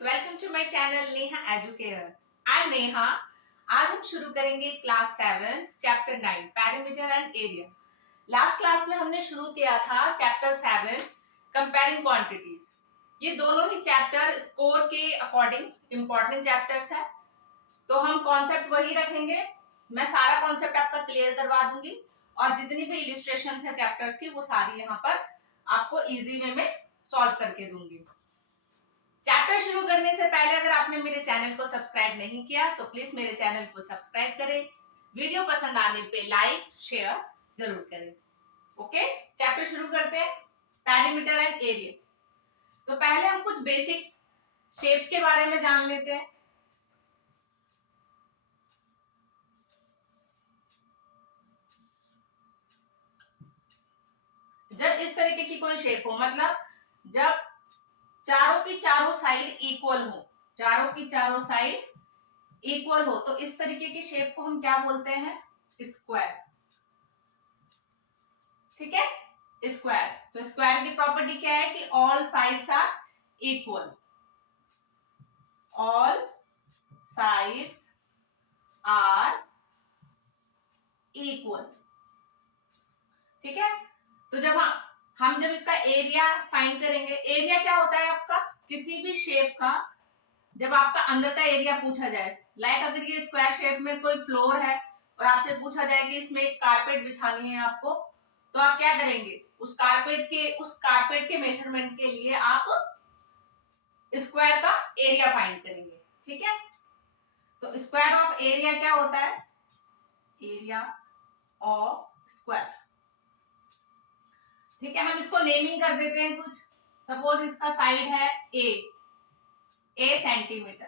Welcome to my channel Neha Educare. I am Neha. आज हम शुरू करेंगे class 7 chapter 9 perimeter and area. Last class में हमने शुरू किया था चैप्टर 7 कंपेयरिंग क्वांटिटीज। ये दोनों ही चैप्टर स्कोर के अकॉर्डिंग इंपॉर्टेंट चैप्टर्स है, तो हम कॉन्सेप्ट वही रखेंगे। मैं सारा कॉन्सेप्ट आपका क्लियर करवा दूंगी और जितनी भी इलिस्ट्रेशंस है चैप्टर्स की वो सारी यहाँ पर आपको इजी वे में सॉल्व करके दूंगी। चैप्टर शुरू करने से पहले अगर आपने मेरे चैनल को सब्सक्राइब नहीं किया तो प्लीज मेरे चैनल को सब्सक्राइब करें। वीडियो पसंद आने पे लाइक शेयर जरूर करें। ओके, चैप्टर शुरू करते हैं, पैरामीटर एंड एरिया। तो पहले हम कुछ बेसिक शेप्स के बारे में जान लेते हैं। जब इस तरीके की कोई शेप हो, मतलब जब चारों की चारों साइड इक्वल हो, चारों की चारों साइड इक्वल हो, तो इस तरीके की शेप को हम क्या बोलते हैं? स्क्वायर। ठीक है, स्क्वायर। तो स्क्वायर की प्रॉपर्टी क्या है कि all sides are equal, all sides are equal. ठीक है, तो जब हम जब इसका एरिया फाइंड करेंगे, एरिया क्या होता है आपका? किसी भी शेप का जब आपका अंदर का एरिया पूछा जाए, लाइक अगर ये स्क्वायर शेप में कोई फ्लोर है और आपसे पूछा जाए कि इसमें एक कारपेट बिछानी है आपको, तो आप क्या करेंगे? उस कारपेट के मेजरमेंट के लिए आप स्क्वायर का एरिया फाइंड करेंगे। ठीक है, तो स्क्वायर ऑफ एरिया क्या होता है? Area of square. ठीक है, हम इसको नेमिंग कर देते हैं कुछ। सपोज इसका साइड है ए सेंटीमीटर,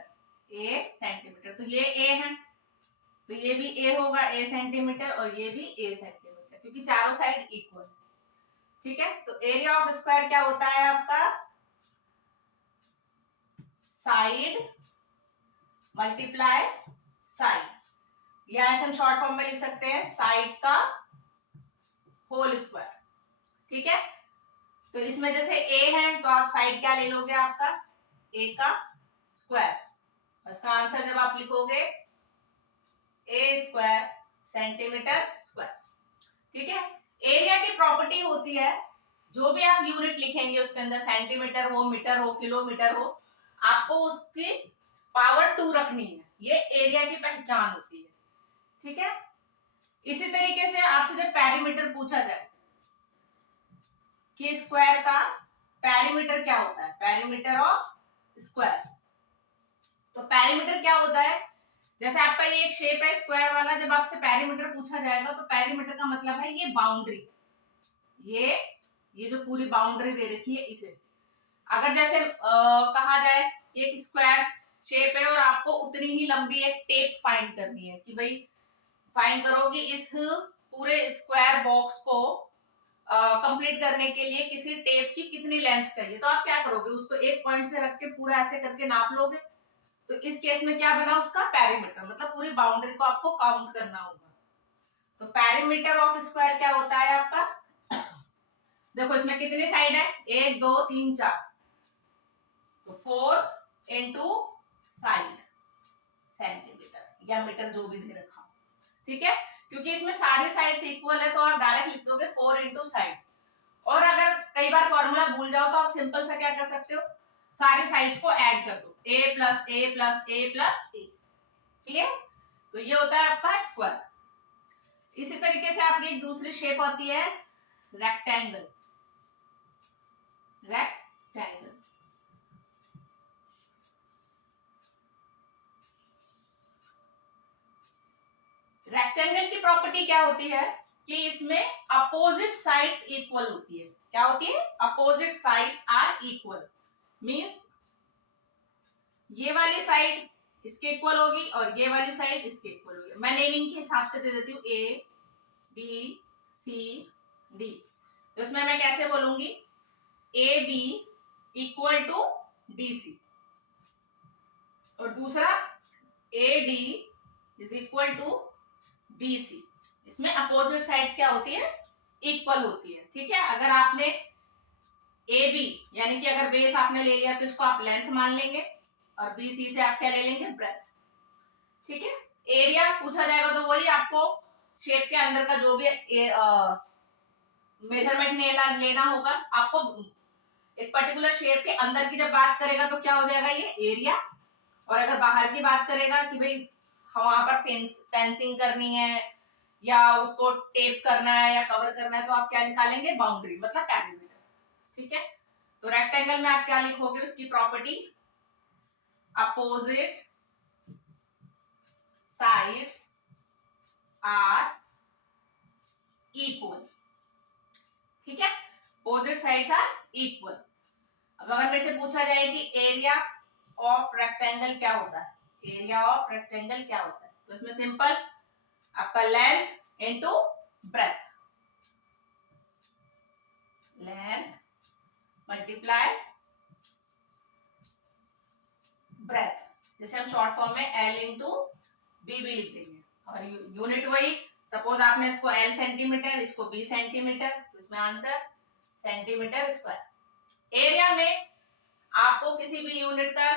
तो ये ए है, तो ये भी ए होगा ए सेंटीमीटर और ये भी ए सेंटीमीटर, क्योंकि चारों साइड इक्वल है। ठीक है, तो एरिया ऑफ स्क्वायर क्या होता है आपका? साइड मल्टीप्लाई साइड, या ऐसे हम शॉर्ट फॉर्म में लिख सकते हैं साइड का होल स्क्वायर। ठीक है, तो इसमें जैसे ए है तो आप साइड क्या ले लोगे? आपका ए का स्क्वायर। इसका आंसर जब आप लिखोगे ए स्क्वायर सेंटीमीटर स्क्वायर। ठीक है, एरिया की प्रॉपर्टी होती है, जो भी आप यूनिट लिखेंगे उसके अंदर, सेंटीमीटर हो, मीटर हो, किलोमीटर हो, आपको उसकी पावर 2 रखनी है। ये एरिया की पहचान होती है। ठीक है, इसी तरीके से आपसे जब पैरीमीटर पूछा जाए कि स्क्वायर का पैरीमीटर क्या होता है, पैरीमीटर ऑफ स्क्वायर, तो पैरीमीटर क्या होता है? जैसे आपका ये एक शेप है स्क्वायर वाला, जब आपसे पैरीमीटर पूछा जाएगा तो पैरीमीटर का मतलब है ये बाउंड्री, ये जो पूरी बाउंड्री दे रखी है इसे। अगर जैसे कहा जाए कि एक स्क्वायर शेप है और आपको उतनी ही लंबी एक टेप फाइंड करनी है, कि भाई फाइंड करो कि इस पूरे स्क्वायर बॉक्स को कंप्लीट करने के लिए किसी टेप की कितनी लेंथ चाहिए, तो आप क्या करोगे? उसको एक पॉइंट से रख के पूरा ऐसे करके नाप लोगे। तो इस केस में क्या बना उसका? पैरीमीटर, मतलब पूरी बाउंड्री को आपको काउंट करना होगा। तो पैरीमीटर ऑफ स्क्वायर क्या होता है आपका? देखो इसमें कितनी साइड है? 1 2 3 4, तो 4 इंटू साइड सेंटीमीटर या मीटर, जो भी दे रखा हो। ठीक है, क्योंकि इसमें सारी साइड्स इक्वल है तो आप डायरेक्ट लिख दोगे 4 इंटू साइड। और अगर कई बार फॉर्मूला भूल जाओ तो आप सिंपल सा क्या कर सकते हो? सारी साइड्स को ऐड कर दो, a plus A plus A plus A. Clear? तो ये होता है आपका स्क्वायर। इसी तरीके से आपकी एक दूसरी शेप आती है रेक्टेंगल। रेक्टेंगल रेक्टेंगल की प्रॉपर्टी क्या होती है कि इसमें अपोजिट साइड्स इक्वल होती है। क्या होती है? Opposite sides are equal. Means ये वाली साइड इसके इक्वल होगी और ये वाली साइड इसके इक्वल होगी। मैं नेमिंग के हिसाब से दे देती हूँ ए बी सी डी। तो इसमें मैं कैसे बोलूंगी? A B equal to D C, और दूसरा A D is equal to B C. इसमें अपोजिट साइड्स क्या होती है? इक्वल होती है। ठीक है, अगर आपने ए बी यानी कि अगर बेस आपने ले लिया तो इसको आप लेंथ मान लेंगे, और BC से आप क्या ले लेंगे, ब्रेथ। ठीक है, एरिया पूछा जाएगा तो वही आपको शेप के अंदर का जो भी मेजरमेंट लेना होगा आपको। एक पर्टिकुलर शेप के अंदर की जब बात करेगा तो क्या हो जाएगा, ये एरिया। और अगर बाहर की बात करेगा कि भाई हम वहां पर फेंसिंग करनी है या उसको टेप करना है या कवर करना है, तो आप क्या निकालेंगे, बाउंड्री, मतलब पेरीमीटर। ठीक है, तो रेक्टेंगल में आप क्या लिखोगे, उसकी property, opposite sides are equal. ठीक है, अपोजिट साइड्स आर इक्वल। अब अगर मेरे से पूछा जाए कि एरिया ऑफ रेक्टेंगल क्या होता है, एरिया ऑफ रेक्टेंगल क्या होता है, तो इसमें सिंपल आपका length into breadth, length multiply breath, जिसे हम शॉर्ट फॉर्म में L इंटू बी भी लिख देंगे। और यूनिट वही, सपोज आपने इसको L सेंटीमीटर, इसको B सेंटीमीटर, तो इसमें आंसर सेंटीमीटर स्क्वायर। एरिया में आपको किसी भी यूनिट का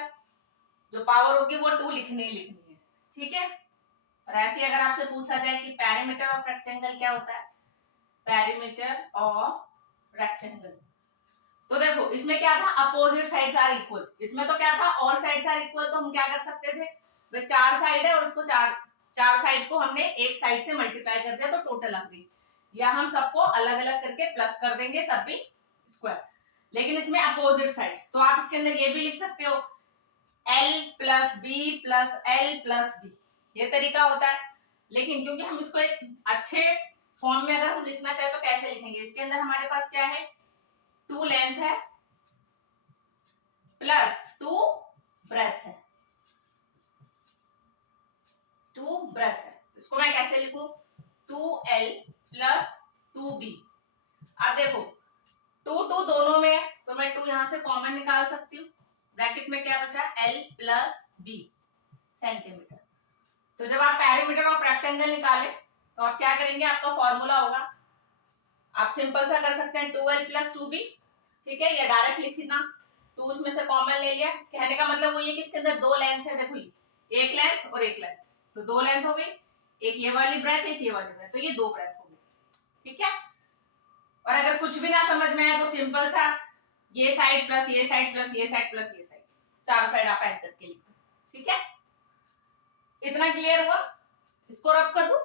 जो पावर होगी वो 2 लिखनी है। ठीक है, और ऐसे अगर आपसे पूछा जाए कि पेरीमीटर ऑफ रेक्टेंगल क्या होता है, पेरीमीटर ऑफ रेक्टेंगल, तो देखो इसमें क्या था, अपोजिट साइड्स आर इक्वल। इसमें तो क्या था, ऑल साइड्स आर इक्वल, तो हम क्या कर सकते थे, वे 4 साइड है और उसको चार साइड को हमने एक साइड से मल्टीप्लाई कर दिया तो टोटल आ गई, या हम सबको अलग अलग करके प्लस कर देंगे तब भी स्क्वायर। लेकिन इसमें अपोजिट साइड, तो आप इसके अंदर ये भी लिख सकते हो L plus B plus L plus B, ये तरीका होता है। लेकिन क्योंकि हम इसको एक अच्छे फॉर्म में अगर हम लिखना चाहे तो कैसे लिखेंगे, इसके अंदर हमारे पास क्या है, 2 लेंथ है प्लस 2 ब्रेथ है, 2 ब्रेथ है, इसको मैं कैसे लिखूं, 2L प्लस 2B। अब देखो 2 दोनों में है तो मैं 2 यहां से कॉमन निकाल सकती हूँ, ब्रैकेट में क्या बचा, L प्लस B सेंटीमीटर। तो जब आप पेरीमीटर ऑफ रेक्टेंगल निकाले तो आप क्या करेंगे, आपका फॉर्मूला होगा, आप सिंपल सा कर सकते हैं 2L प्लस 2B। ठीक है, या डायरेक्ट लिखना, 2 इसमें से कॉमन ले लिया, कहने का मतलब वही है कि इसके अंदर 2 लेंथ है, देखो एक लेंथ और एक लेंथ, तो 2 लेंथ हो गई, एक ये वाली ब्रेथ एक ये वाली ब्रेथ, तो ये 2 ब्रेथ हो गई। ठीक है, और अगर कुछ भी ना समझ में आए तो सिंपल सा ये साइड प्लस ये साइड प्लस ये साइड प्लस ये साइड, चारों साइड आप ऐड करके लिख दो। ठीक है, इतना क्लियर हुआ, इसको रब कर दो,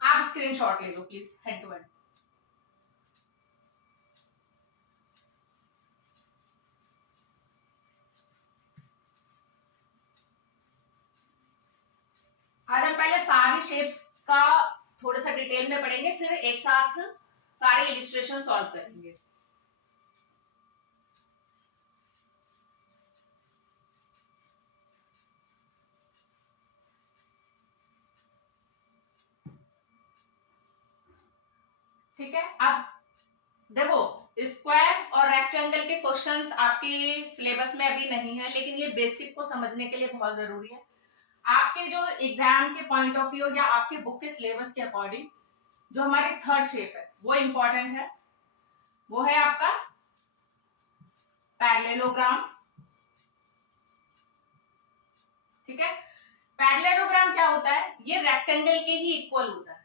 आप स्क्रीनशॉट ले लो प्लीज हैंड टू हैंड। आज हम पहले सारी शेप्स का थोड़ा सा डिटेल में पढ़ेंगे, फिर एक साथ सारे इलिस्ट्रेशन सॉल्व करेंगे। ठीक है, अब देखो स्क्वायर और रेक्टेंगल के क्वेश्चंस आपके सिलेबस में अभी नहीं है, लेकिन ये बेसिक को समझने के लिए बहुत जरूरी है। आपके जो एग्जाम के पॉइंट ऑफ व्यू या आपके बुक के सिलेबस के अकॉर्डिंग जो हमारी थर्ड शेप है वो इंपॉर्टेंट है, वो है आपका पैरेललोग्राम। ठीक है, पैरेललोग्राम क्या होता है, ये रेक्टेंगल के ही इक्वल होता है,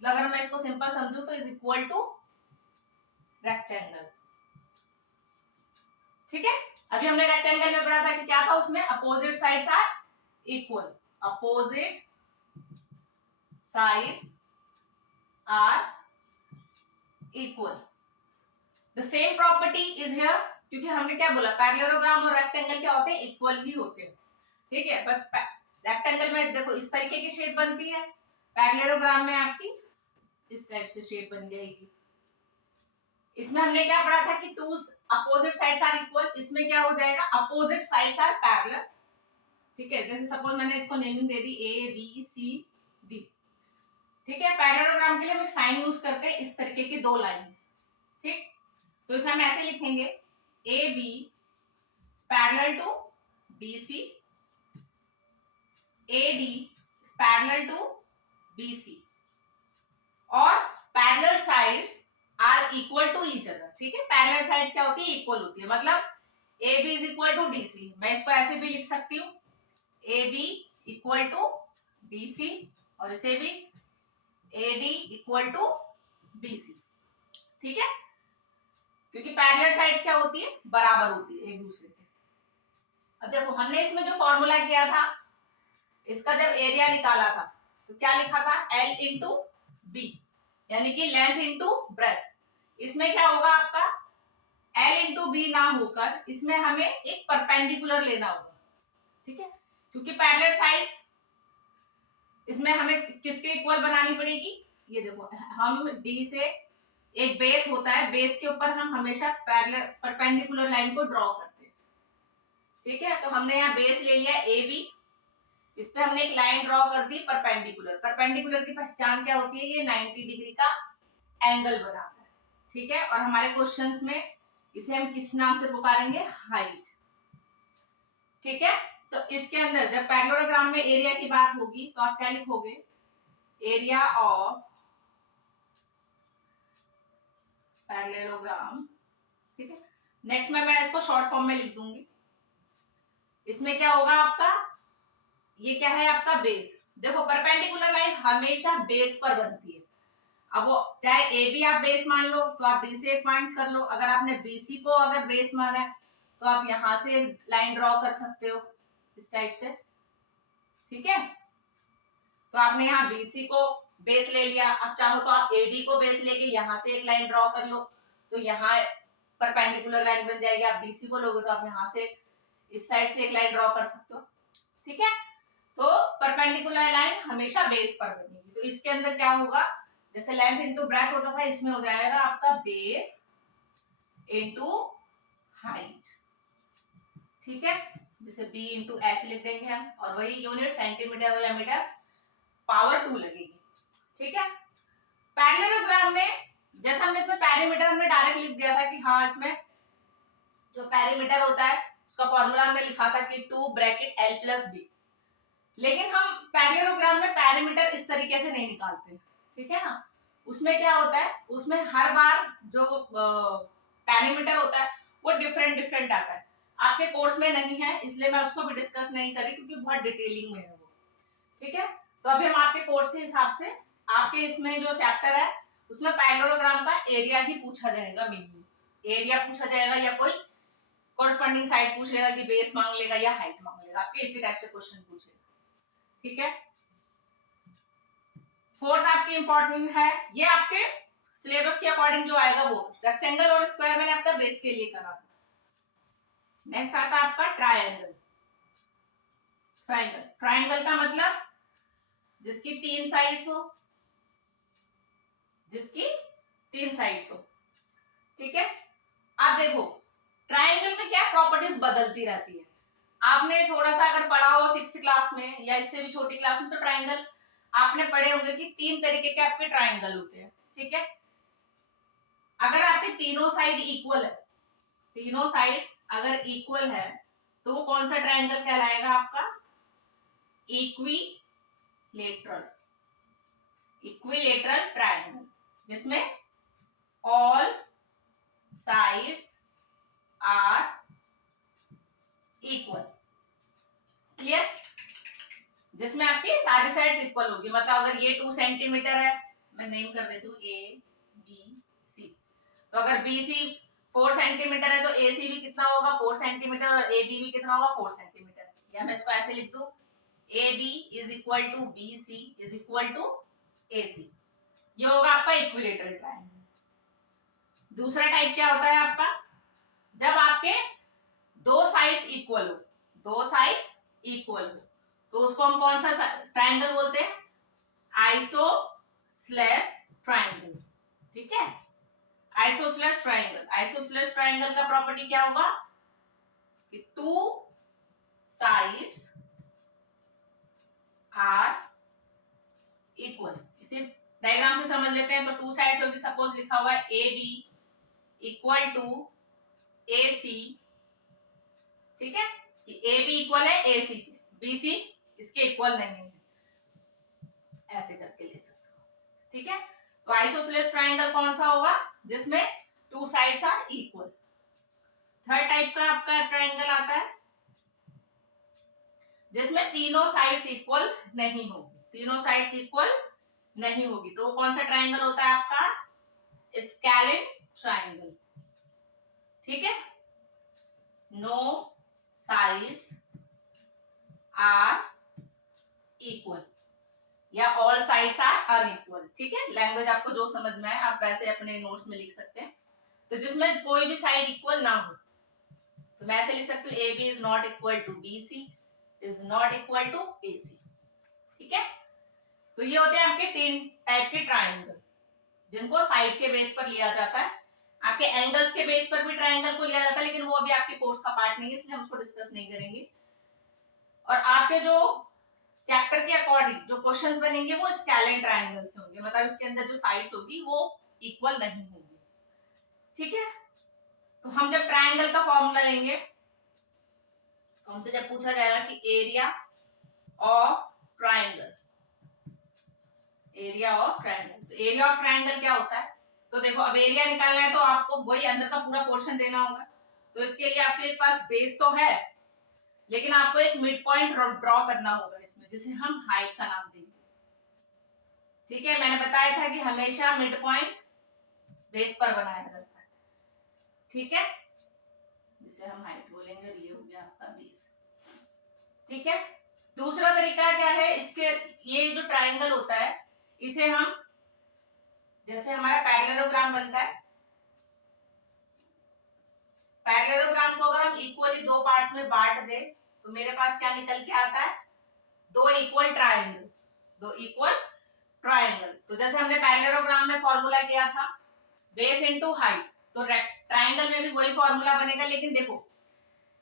अगर मैं इसको सिंपल समझूं तो इज इक्वल टू रेक्टेंगल। ठीक है, अभी हमने रेक्टेंगल में पढ़ा था कि क्या था, उसमें opposite sides are equal, opposite sides are equal, the same property is here, क्योंकि हमने क्या बोला, पैरेललोग्राम और रेक्टेंगल क्या होते हैं, इक्वल ही होते हैं। ठीक है, बस रेक्टेंगल में देखो इस तरीके की शेप बनती है, पैरेललोग्राम में आपकी इस टाइप से शेप बन जाएगी। इसमें हमने क्या पढ़ा था कि two opposite sides are equal, इसमें क्या हो जाएगा, अपोजिट साइड्स आर पैरेलल। ठीक है, जैसे सपोज मैंने इसको naming they the A B C D। ठीक है, पैरेललोग्राम के लिए हम एक साइन यूज करते हैं, इस तरीके की 2 लाइंस। ठीक, तो इसे हम ऐसे लिखेंगे AB parallel to BC, AD parallel to BC, और parallel sides are equal to each other. ठीक है, पैरेलल साइड्स क्या होती है, इक्वल होती है, मतलब A B is equal to D C, मैं इसको ऐसे भी लिख सकती हूँ, A B equal to B C, और इसे भी A D equal to B C. ठीक है, क्योंकि पैरेलल साइड्स क्या होती है, बराबर होती है एक दूसरे के। अब देखो हमने इसमें जो फॉर्मूला किया था, इसका जब एरिया निकाला था तो क्या लिखा था, L इंटू बी, यानी कि लेंथ इंटू ब्रेथ। इसमें क्या होगा आपका, L इंटू बी ना होकर इसमें हमें एक परपेंडिकुलर लेना होगा। ठीक है, क्योंकि पैरेलल साइड्स इसमें हमें किसके इक्वल बनानी पड़ेगी, ये देखो हम डी से एक बेस होता है, बेस के ऊपर हम हमेशा पैरेलल परपेंडिकुलर लाइन को ड्रॉ करते हैं। ठीक है, तो हमने यहाँ बेस ले लिया ए बी, इस पे हमने एक लाइन ड्रॉ कर दी परपेंडिकुलर। परपेंडिकुलर की पहचान क्या होती है, ये 90 डिग्री का एंगल बनाता है। ठीक है, और हमारे क्वेश्चंस में इसे हम किस नाम से पुकारेंगे, हाइट। ठीक है, तो इसके अंदर जब पैरेललोग्राम में एरिया की बात होगी तो आप क्या लिखोगे, एरिया ऑफ पैरेललोग्राम। ठीक है, नेक्स्ट में मैं इसको शॉर्ट फॉर्म में लिख दूंगी। इसमें क्या होगा आपका, ये क्या है आपका बेस। देखो परपेंडिकुलर लाइन हमेशा बेस पर बनती है। अब वो चाहे ए बी आप बेस मान लो तो आप डी से एक पॉइंट कर लो, अगर आपने बीसी को अगर बेस माना है तो आप यहां से लाइन ड्रॉ कर सकते हो इस टाइप से। ठीक है, तो आपने यहाँ बीसी को बेस ले लिया, अब चाहो तो आप एडी को बेस लेके यहां से एक लाइन ड्रॉ कर लो, तो यहाँ परपेंडिकुलर लाइन बन जाएगी। आप बीसी को लोगे तो आप यहाँ से इस साइड से एक लाइन ड्रॉ कर सकते हो। ठीक है, तो परपेंडिकुलर लाइन हमेशा बेस पर बनेगी। तो इसके अंदर क्या होगा, जैसे लेंथ इंटू ब्रेथ होता था, इसमें हो जाएगा आपका बेस इंटू हाइट। ठीक है, जैसे बी इंटू एच लिख देंगे हम, और वही यूनिट सेंटीमीटर या मीटर, पावर 2 लगेगी। ठीक है, पैरेललोग्राम में जैसा हमने इसमें पैरीमीटर हमने डायरेक्ट लिख दिया था कि हाँ इसमें जो पैरीमीटर होता है उसका फॉर्मूला हमने लिखा था कि 2 ब्रैकेट L प्लस बी। लेकिन हम पैरेललोग्राम में पैरीमीटर इस तरीके से नहीं निकालते। ठीक है ना, उसमें क्या होता है, उसमें हर बार जो पैरीमीटर होता है वो डिफरेंट डिफरेंट आता है। आपके कोर्स में नहीं है इसलिए मैं उसको भी डिस्कस नहीं करी क्योंकि बहुत डिटेलिंग में है वो। ठीक है, तो अभी हम आपके कोर्स के हिसाब से आपके इसमें जो चैप्टर है उसमें पैरेललोग्राम का एरिया ही पूछा जाएगा, मिनिमम एरिया पूछा जाएगा, या कोई कॉरस्पॉन्डिंग साइड पूछ लेगा कि बेस मांग लेगा या हाइट मांग लेगा, आपके इसी टाइप से क्वेश्चन पूछेगा। ठीक है, फोर्थ आपकी इंपॉर्टेंट है, ये आपके सिलेबस के अकॉर्डिंग जो आएगा वो रेक्टेंगल और स्क्वायर मैंने आपका बेस के लिए करा था। नेक्स्ट आता है आपका ट्रायंगल। ट्रायंगल, ट्रायंगल का मतलब जिसकी 3 साइड्स हो, जिसकी 3 साइड्स हो। ठीक है, आप देखो ट्रायंगल में क्या प्रॉपर्टीज बदलती रहती है। आपने थोड़ा सा अगर पढ़ा हो 6th क्लास में या इससे भी छोटी क्लास में, तो ट्रायंगल आपने पढ़े होंगे कि 3 तरीके के आपके ट्रायंगल होते हैं। ठीक है, अगर आपके तीनों साइड इक्वल है, तीनों साइड्स अगर इक्वल है तो वो कौन सा ट्रायंगल कहलाएगा आपका, इक्विलेटरल। इक्विलेटरल ट्रायंगल, जिसमें all sides are equal. Clear, जिसमें आपकी सारी साइड्स इक्वल होगी। मतलब अगर ये 2 सेंटीमीटर है, मैं नेम कर देती हूँ ए बी सी, तो अगर बी सी 4 सेंटीमीटर है तो ए सी भी कितना होगा 4 सेंटीमीटर, और ए बी भी कितना होगा 4 सेंटीमीटर। या मैं इसको ऐसे लिख दूं, A B is equal to B C is equal to A C. ये होगा आपका इक्विलेटरल ट्रायंगल। दूसरा टाइप क्या होता है आपका, जब आपके दो साइड्स इक्वल हो, दो साइड्स इक्वल हो, तो उसको हम कौन सा ट्रायंगल बोलते हैं, आइसोसेलेस ट्रायंगल। ठीक है, आइसोसेलेस ट्रायंगल। आइसोसेलेस ट्रायंगल का प्रॉपर्टी क्या होगा कि 2 साइड्स आर इक्वल। इसी डायग्राम से समझ लेते हैं। तो 2 साइड्स होगी, सपोज लिखा हुआ है ए B equal to A C. ठीक है, कि ए बी इक्वल है ए सी, बी सी इसके इक्वल नहीं है, ऐसे करके ले सकते हो। ठीक है, तो आइसोसेलेस ट्रायंगल कौन सा होगा, जिसमें 2 sides are equal. Third type का आपका ट्राइंगल आता है जिसमें तीनों साइड्स इक्वल नहीं होगी, तीनों साइड्स इक्वल नहीं होगी, तो वो कौन सा ट्राइंगल होता है आपका? Scalene triangle. ठीक है, नो साइड्स आर इक्वल या ऑल साइड्स आर अनइक्वल। ठीक है, लैंग्वेज आपको जो समझ में आए आप वैसे अपने नोट्स में लिख सकते हैं। तो जिसमें कोई भी साइड इक्वल ना हो, तो मैं ऐसे लिख सकती हूँ A B is not equal to B C is not equal to A C. ठीक है, तो ये होते हैं आपके तीन टाइप के ट्राइंगल जिनको साइड के बेस पर लिया जाता है। आपके एंगल्स के बेस पर भी ट्राइंगल को लिया जाता है, लेकिन वो अभी आपके कोर्स का पार्ट नहीं है, इसलिए हम उसको डिस्कस नहीं करेंगे। और आपके जो चैप्टर के अकॉर्डिंग जो क्वेश्चंस बनेंगे वो स्केलिन ट्राइंगल से होंगे, मतलब इसके अंदर जो साइड्स होगी वो इक्वल नहीं होंगी। ठीक है, तो हम जब ट्राइंगल का फॉर्मूला लेंगे तो हमसे जब पूछा जाएगा कि area of triangle, area of triangle, तो एरिया ऑफ ट्राइंगल क्या होता है? तो देखो अब एरिया निकालना है तो आपको वही अंदर का पूरा पोर्शन देना होगा, तो इसके लिए आपके पास बेस तो है, लेकिन आपको एक मिड पॉइंट ड्रॉ करना होगा इसमें, जिसे हम हाइट का नाम देंगे। ठीक है, मैंने बताया था कि हमेशा मिड पॉइंट बेस पर बनाया जाता है। ठीक है, जिसे हम हाइट बोलेंगे, ये हो गया आपका बेस। ठीक है, दूसरा तरीका क्या है इसके, ये जो ट्राइंगल होता है इसे हम, जैसे हमारा पैरेललोग्राम बनता है, पैरेललोग्राम को अगर हम इक्वली दो पार्ट्स में बांट दे तो मेरे पास क्या निकल के आता है? दो इक्वल ट्राइंगल, दो इक्वल ट्राइंगल। तो जैसे हमने पैरेललोग्राम में फॉर्मूला किया था बेस इनटू हाइट, तो ट्राइंगल में भी वही फॉर्मूला बनेगा, लेकिन देखो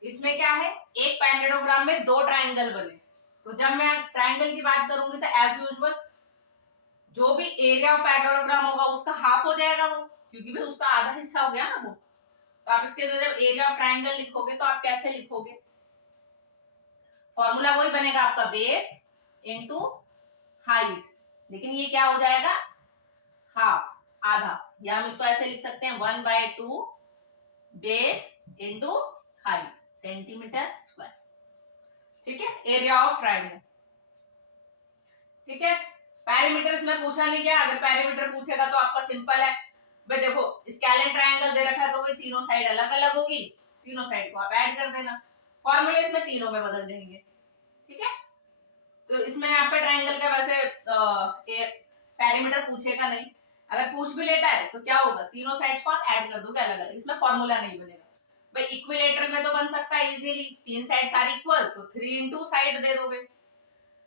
इसमें क्या है, एक पैरेललोग्राम में दो ट्राइंगल बने, तो जब मैं ट्राइंगल की बात करूंगी तो एज यूजुअल जो भी एरिया ऑफ पैरेललोग्राम होगा उसका हाफ हो जाएगा वो, क्योंकि भाई उसका आधा हिस्सा हो गया ना वो। तो आप इसके अंदर जब एरिया ऑफ ट्राइंगल लिखोगे तो आप कैसे लिखोगे? फॉर्मूला वही बनेगा आपका बेस इनटू हाइट, लेकिन ये क्या हो जाएगा? हाफ, आधा, या हम इसको ऐसे लिख सकते हैं 1/2 base into height centimetre square. ठीक है, एरिया ऑफ ट्राइंगल। ठीक है, पैरामीटर इसमें पूछा नहीं गया, अगर पैरामीटर पूछेगा तो आपका सिंपल है भाई, देखो स्केलिन ट्राइंगल दे रखा है तो वही तीनों साइड अलग अलग होगी, तीनों साइड को आप ऐड कर देना, फॉर्मूले इसमें तीनों में बदल जाएंगे। ठीक है, तो इसमें आपका ट्राइंगल का वैसे पैरामीटर पूछेगा नहीं, अगर पूछ भी लेता है तो क्या होगा, तीनों साइड्स को आप ऐड कर दोगे अलग अलग, इसमें फॉर्मूला नहीं बनेगा। भाई इक्विलेटरल में तो बन सकता है इजीली, तीन साइड्स आर इक्वल तो 3 इनटू साइड दे दोगे।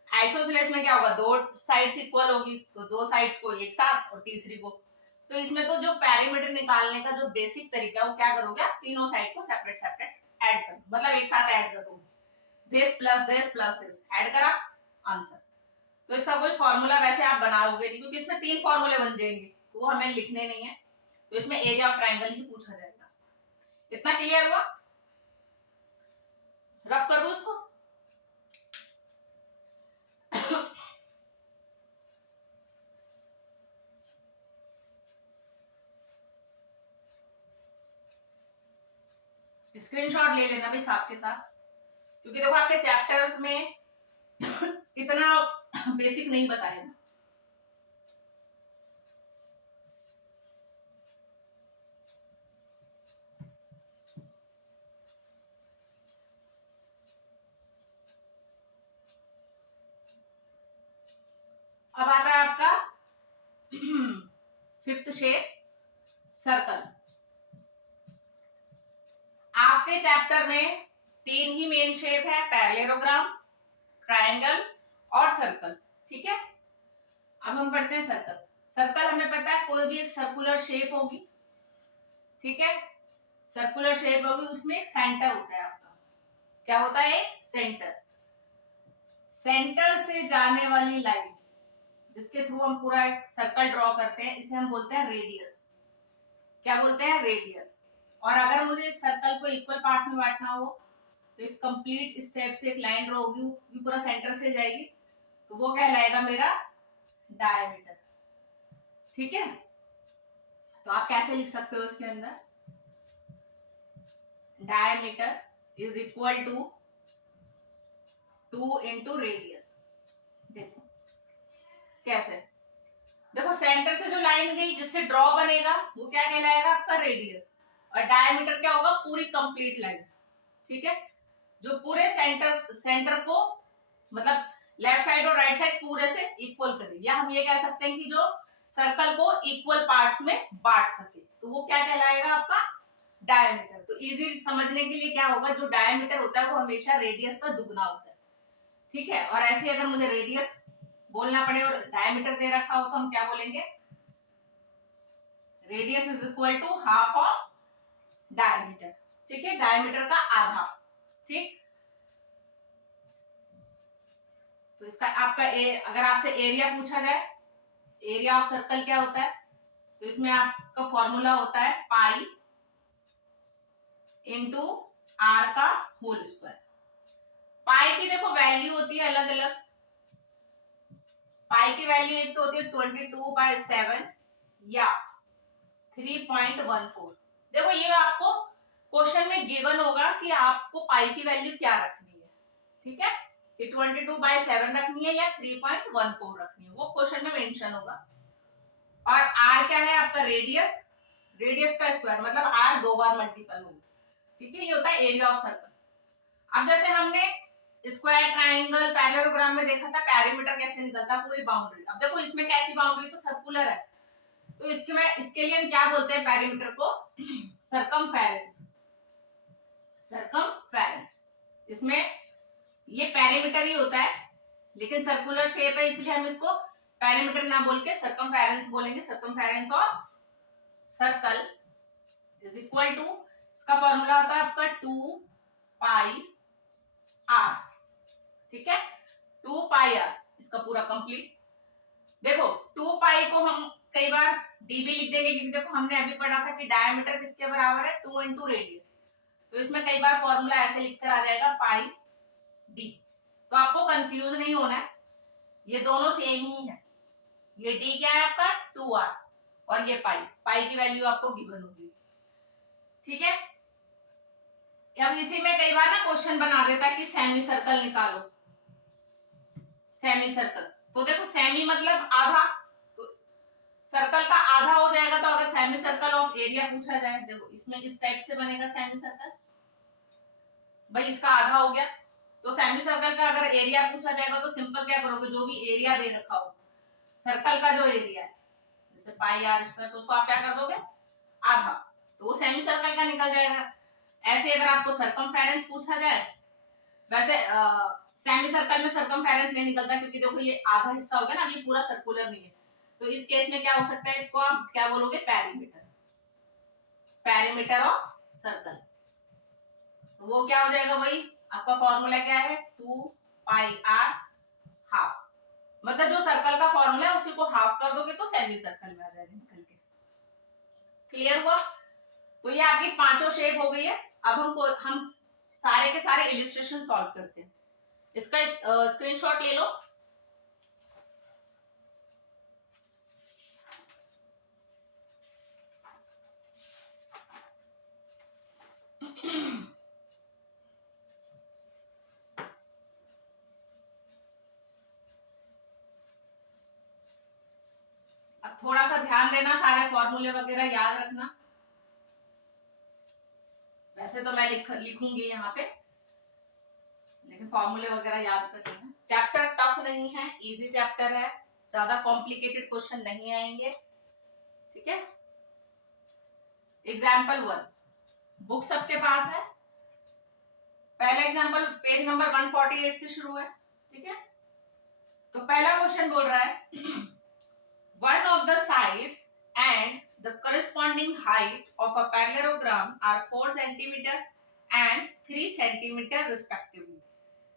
आइसोसेलेस में क्या होगा, दो साइड्स इक्वल होगी तो दो साइड्स को एक साथ और तीसरी को, तो इसमें तो जो पैरामीटर निकालने का जो बेसिक तरीका है वो क्या करोगे, आप तीनों साइड को सेपरेट सेपरेट ऐड कर, मतलब एक साथ ऐड कर दोगे, this plus this plus this add करा आंसर। तो इसका कोई फॉर्मूला वैसे आप बनाओगे नहीं, क्योंकि इसमें तीन फॉर्मूले बन जाएंगे तो वो हमें लिखने नहीं है, तो इसमें एरिया ऑफ ट्राइंगल ही पूछा जाएगा। इतना क्लियर हुआ? रफ कर दो इसको। स्क्रीनशॉट ले लेना भी साथ के साथ, क्योंकि देखो आपके चैप्टर्स में इतना बेसिक नहीं बताया ना। अब आता है आपका फिफ्थ शेप, सर्कल। आपके चैप्टर में तीन ही मेन शेप है, पैरेललोग्राम, ट्रायंगल और सर्कल। ठीक है, अब हम पढ़ते हैं सर्कल। सर्कल हमें पता है कोई भी एक सर्कुलर शेप होगी, ठीक है, सर्कुलर शेप होगी, उसमें एक सेंटर होता है आपका, क्या होता है, सेंटर। सेंटर से जाने वाली लाइन जिसके थ्रू हम पूरा एक सर्कल ड्रॉ करते हैं इसे हम बोलते हैं रेडियस। क्या बोलते हैं, रेडियस। और अगर मुझे इस सर्कल को इक्वल पार्ट्स में बांटना हो तो एक कंप्लीट स्टेप से एक लाइन ड्रॉ होगी, वो पूरा सेंटर से जाएगी, तो वो कहलाएगा मेरा डायमीटर। ठीक है, तो आप कैसे लिख सकते हो इसके अंदर, diameter is equal to 2 into radius. देखो कैसे, देखो सेंटर से जो लाइन गई जिससे ड्रॉ बनेगा वो क्या कहलाएगा आपका रेडियस, और डायमीटर क्या होगा पूरी कंप्लीट लाइन। ठीक है, जो पूरे सेंटर को मतलब लेफ्ट साइड और राइट साइड पूरे से इक्वल करे, या हम ये कह सकते हैं कि जो सर्कल को इक्वल पार्ट्स में बांट सके, तो वो क्या कहलाएगा आपका डायमीटर। तो इजी समझने के लिए क्या होगा, जो डायमीटर होता है वो हमेशा रेडियस का दुगना होता है। ठीक है, और ऐसे अगर मुझे रेडियस बोलना पड़े और डायमीटर दे रखा हो तो हम क्या बोलेंगे, radius is equal to half of diameter. ठीक है, डायमीटर का आधा। ठीक, तो इसका आपका अगर आपसे एरिया पूछा जाए, एरिया ऑफ सर्कल क्या होता है, तो इसमें आपका फॉर्मूला होता है पाई इंटू आर का होल स्क्वायर। पाई की देखो वैल्यू होती है अलग अलग। पाई की वैल्यू एक तो होती है 22/7 या 3.14। देखो ये आपको क्वेश्चन में गिवन होगा कि आपको पाई की वैल्यू क्या रखनी है। ठीक है, कि 22/7 रखनी है या 3.14 रखनी है, वो क्वेश्चन में मेंशन होगा। और आर क्या है आपका रेडियस, रेडियस का स्क्वायर मतलब आर 2 बार मल्टीपल होगा। ठीक है, ये होता है एरिया ऑफ सर्कल। अब जैसे हमने स्क्वायर, ट्रायंगल, पैरेललोग्राम में देखा था पेरीमीटर कैसे निकलता पूरी बाउंड्री। अब देखो इसमें कैसी बाउंड्री, तो सर्कुलर है, तो इसके लिए हम क्या बोलते हैं पेरीमीटर को, सर्कमफेरेंस। सर्कमफेरेंस, इसमें ये पेरीमीटर ही होता है, लेकिन सर्कुलर शेप है इसलिए हम इसको पेरीमीटर ना बोल के सर्कमफेरेंस बोलेंगे। Circumference of circle is equal to, इसका फॉर्मूला होता है आपका 2 पाई आर। ठीक है, 2 पाई आर, इसका पूरा कंप्लीट। देखो 2 पाई को हम कई बार डी भी लिख देंगे, क्योंकि देखो हमने अभी पढ़ा था कि डायमीटर किसके बराबर है, 2 इंटू रेडियस। तो इसमें कई बार फॉर्मूला ऐसे लिखकर आ जाएगा पाई डी। तो आपको कंफ्यूज नहीं होना है, ये दोनों सेम ही है। ये डी क्या है आपका 2r, और ये पाई, पाई की वैल्यू आपको गिवन होगी। ठीक है, अब इसी में कई बार ना क्वेश्चन बना देता है कि सेमी सर्कल निकालो। सेमी सर्कल, तो देखो सेमी मतलब आधा, तो सर्कल का आधा हो जाएगा। तो अगर सेमी सर्कल ऑफ एरिया पूछा जाए, देखो इसमें इस टाइप से बनेगा सेमी सर्कल, भाई इसका आधा हो गया। तो सेमी सर्कल का अगर एरिया पूछा जाएगा तो सिंपल क्या करोगे, जो भी एरिया दे रखा हो सर्कल का, जो एरिया है जैसे पाई आर स्क्वायर, तो उसको आप क्या कर दोगे आधा, तो वो सेमी सर्कल का निकल जाएगा। ऐसे अगर आपको सर्कमफेरेंस पूछा जाए, वैसे सेमी सर्कल में सर्कमफेरेंस नहीं निकलता, क्योंकि देखो ये आधा हिस्सा हो गया ना, अभी पूरा सर्कुलर नहीं है। तो इस केस में क्या हो सकता है, इसको आप क्या बोलोगे पेरीमीटर, पेरीमीटर ऑफ सर्कल। तो वो क्या हो जाएगा, वही आपका फॉर्मूला क्या है 2 पाई आर हाफ, मतलब जो सर्कल का फॉर्मूला है उसी को हाफ कर दोगे तो सेमी सर्कल में आ जाएगा निकल के। क्लियर हुआ? तो ये आपकी पांचों शेप हो गई है। अब हम सारे के सारे इलिस्ट्रेशन सॉल्व करते हैं। इसका स्क्रीनशॉट ले लो। अब थोड़ा सा ध्यान देना, सारे फॉर्मूले वगैरह याद रखना। वैसे तो मैं लिखूंगी यहाँ पे, लेकिन फॉर्मूले वगैरह याद कर लेना। चैप्टर टफ नहीं है, इजी चैप्टर है, ज्यादा कॉम्प्लिकेटेड क्वेश्चन नहीं आएंगे। ठीक है, एग्जाम्पल 1 बुक सबके पास है। पहला एग्जाम्पल पेज नंबर 148 से शुरू है। ठीक है, तो पहला क्वेश्चन बोल रहा है one of the sides and the corresponding height of a parallelogram are 4 cm and 3 cm respectively.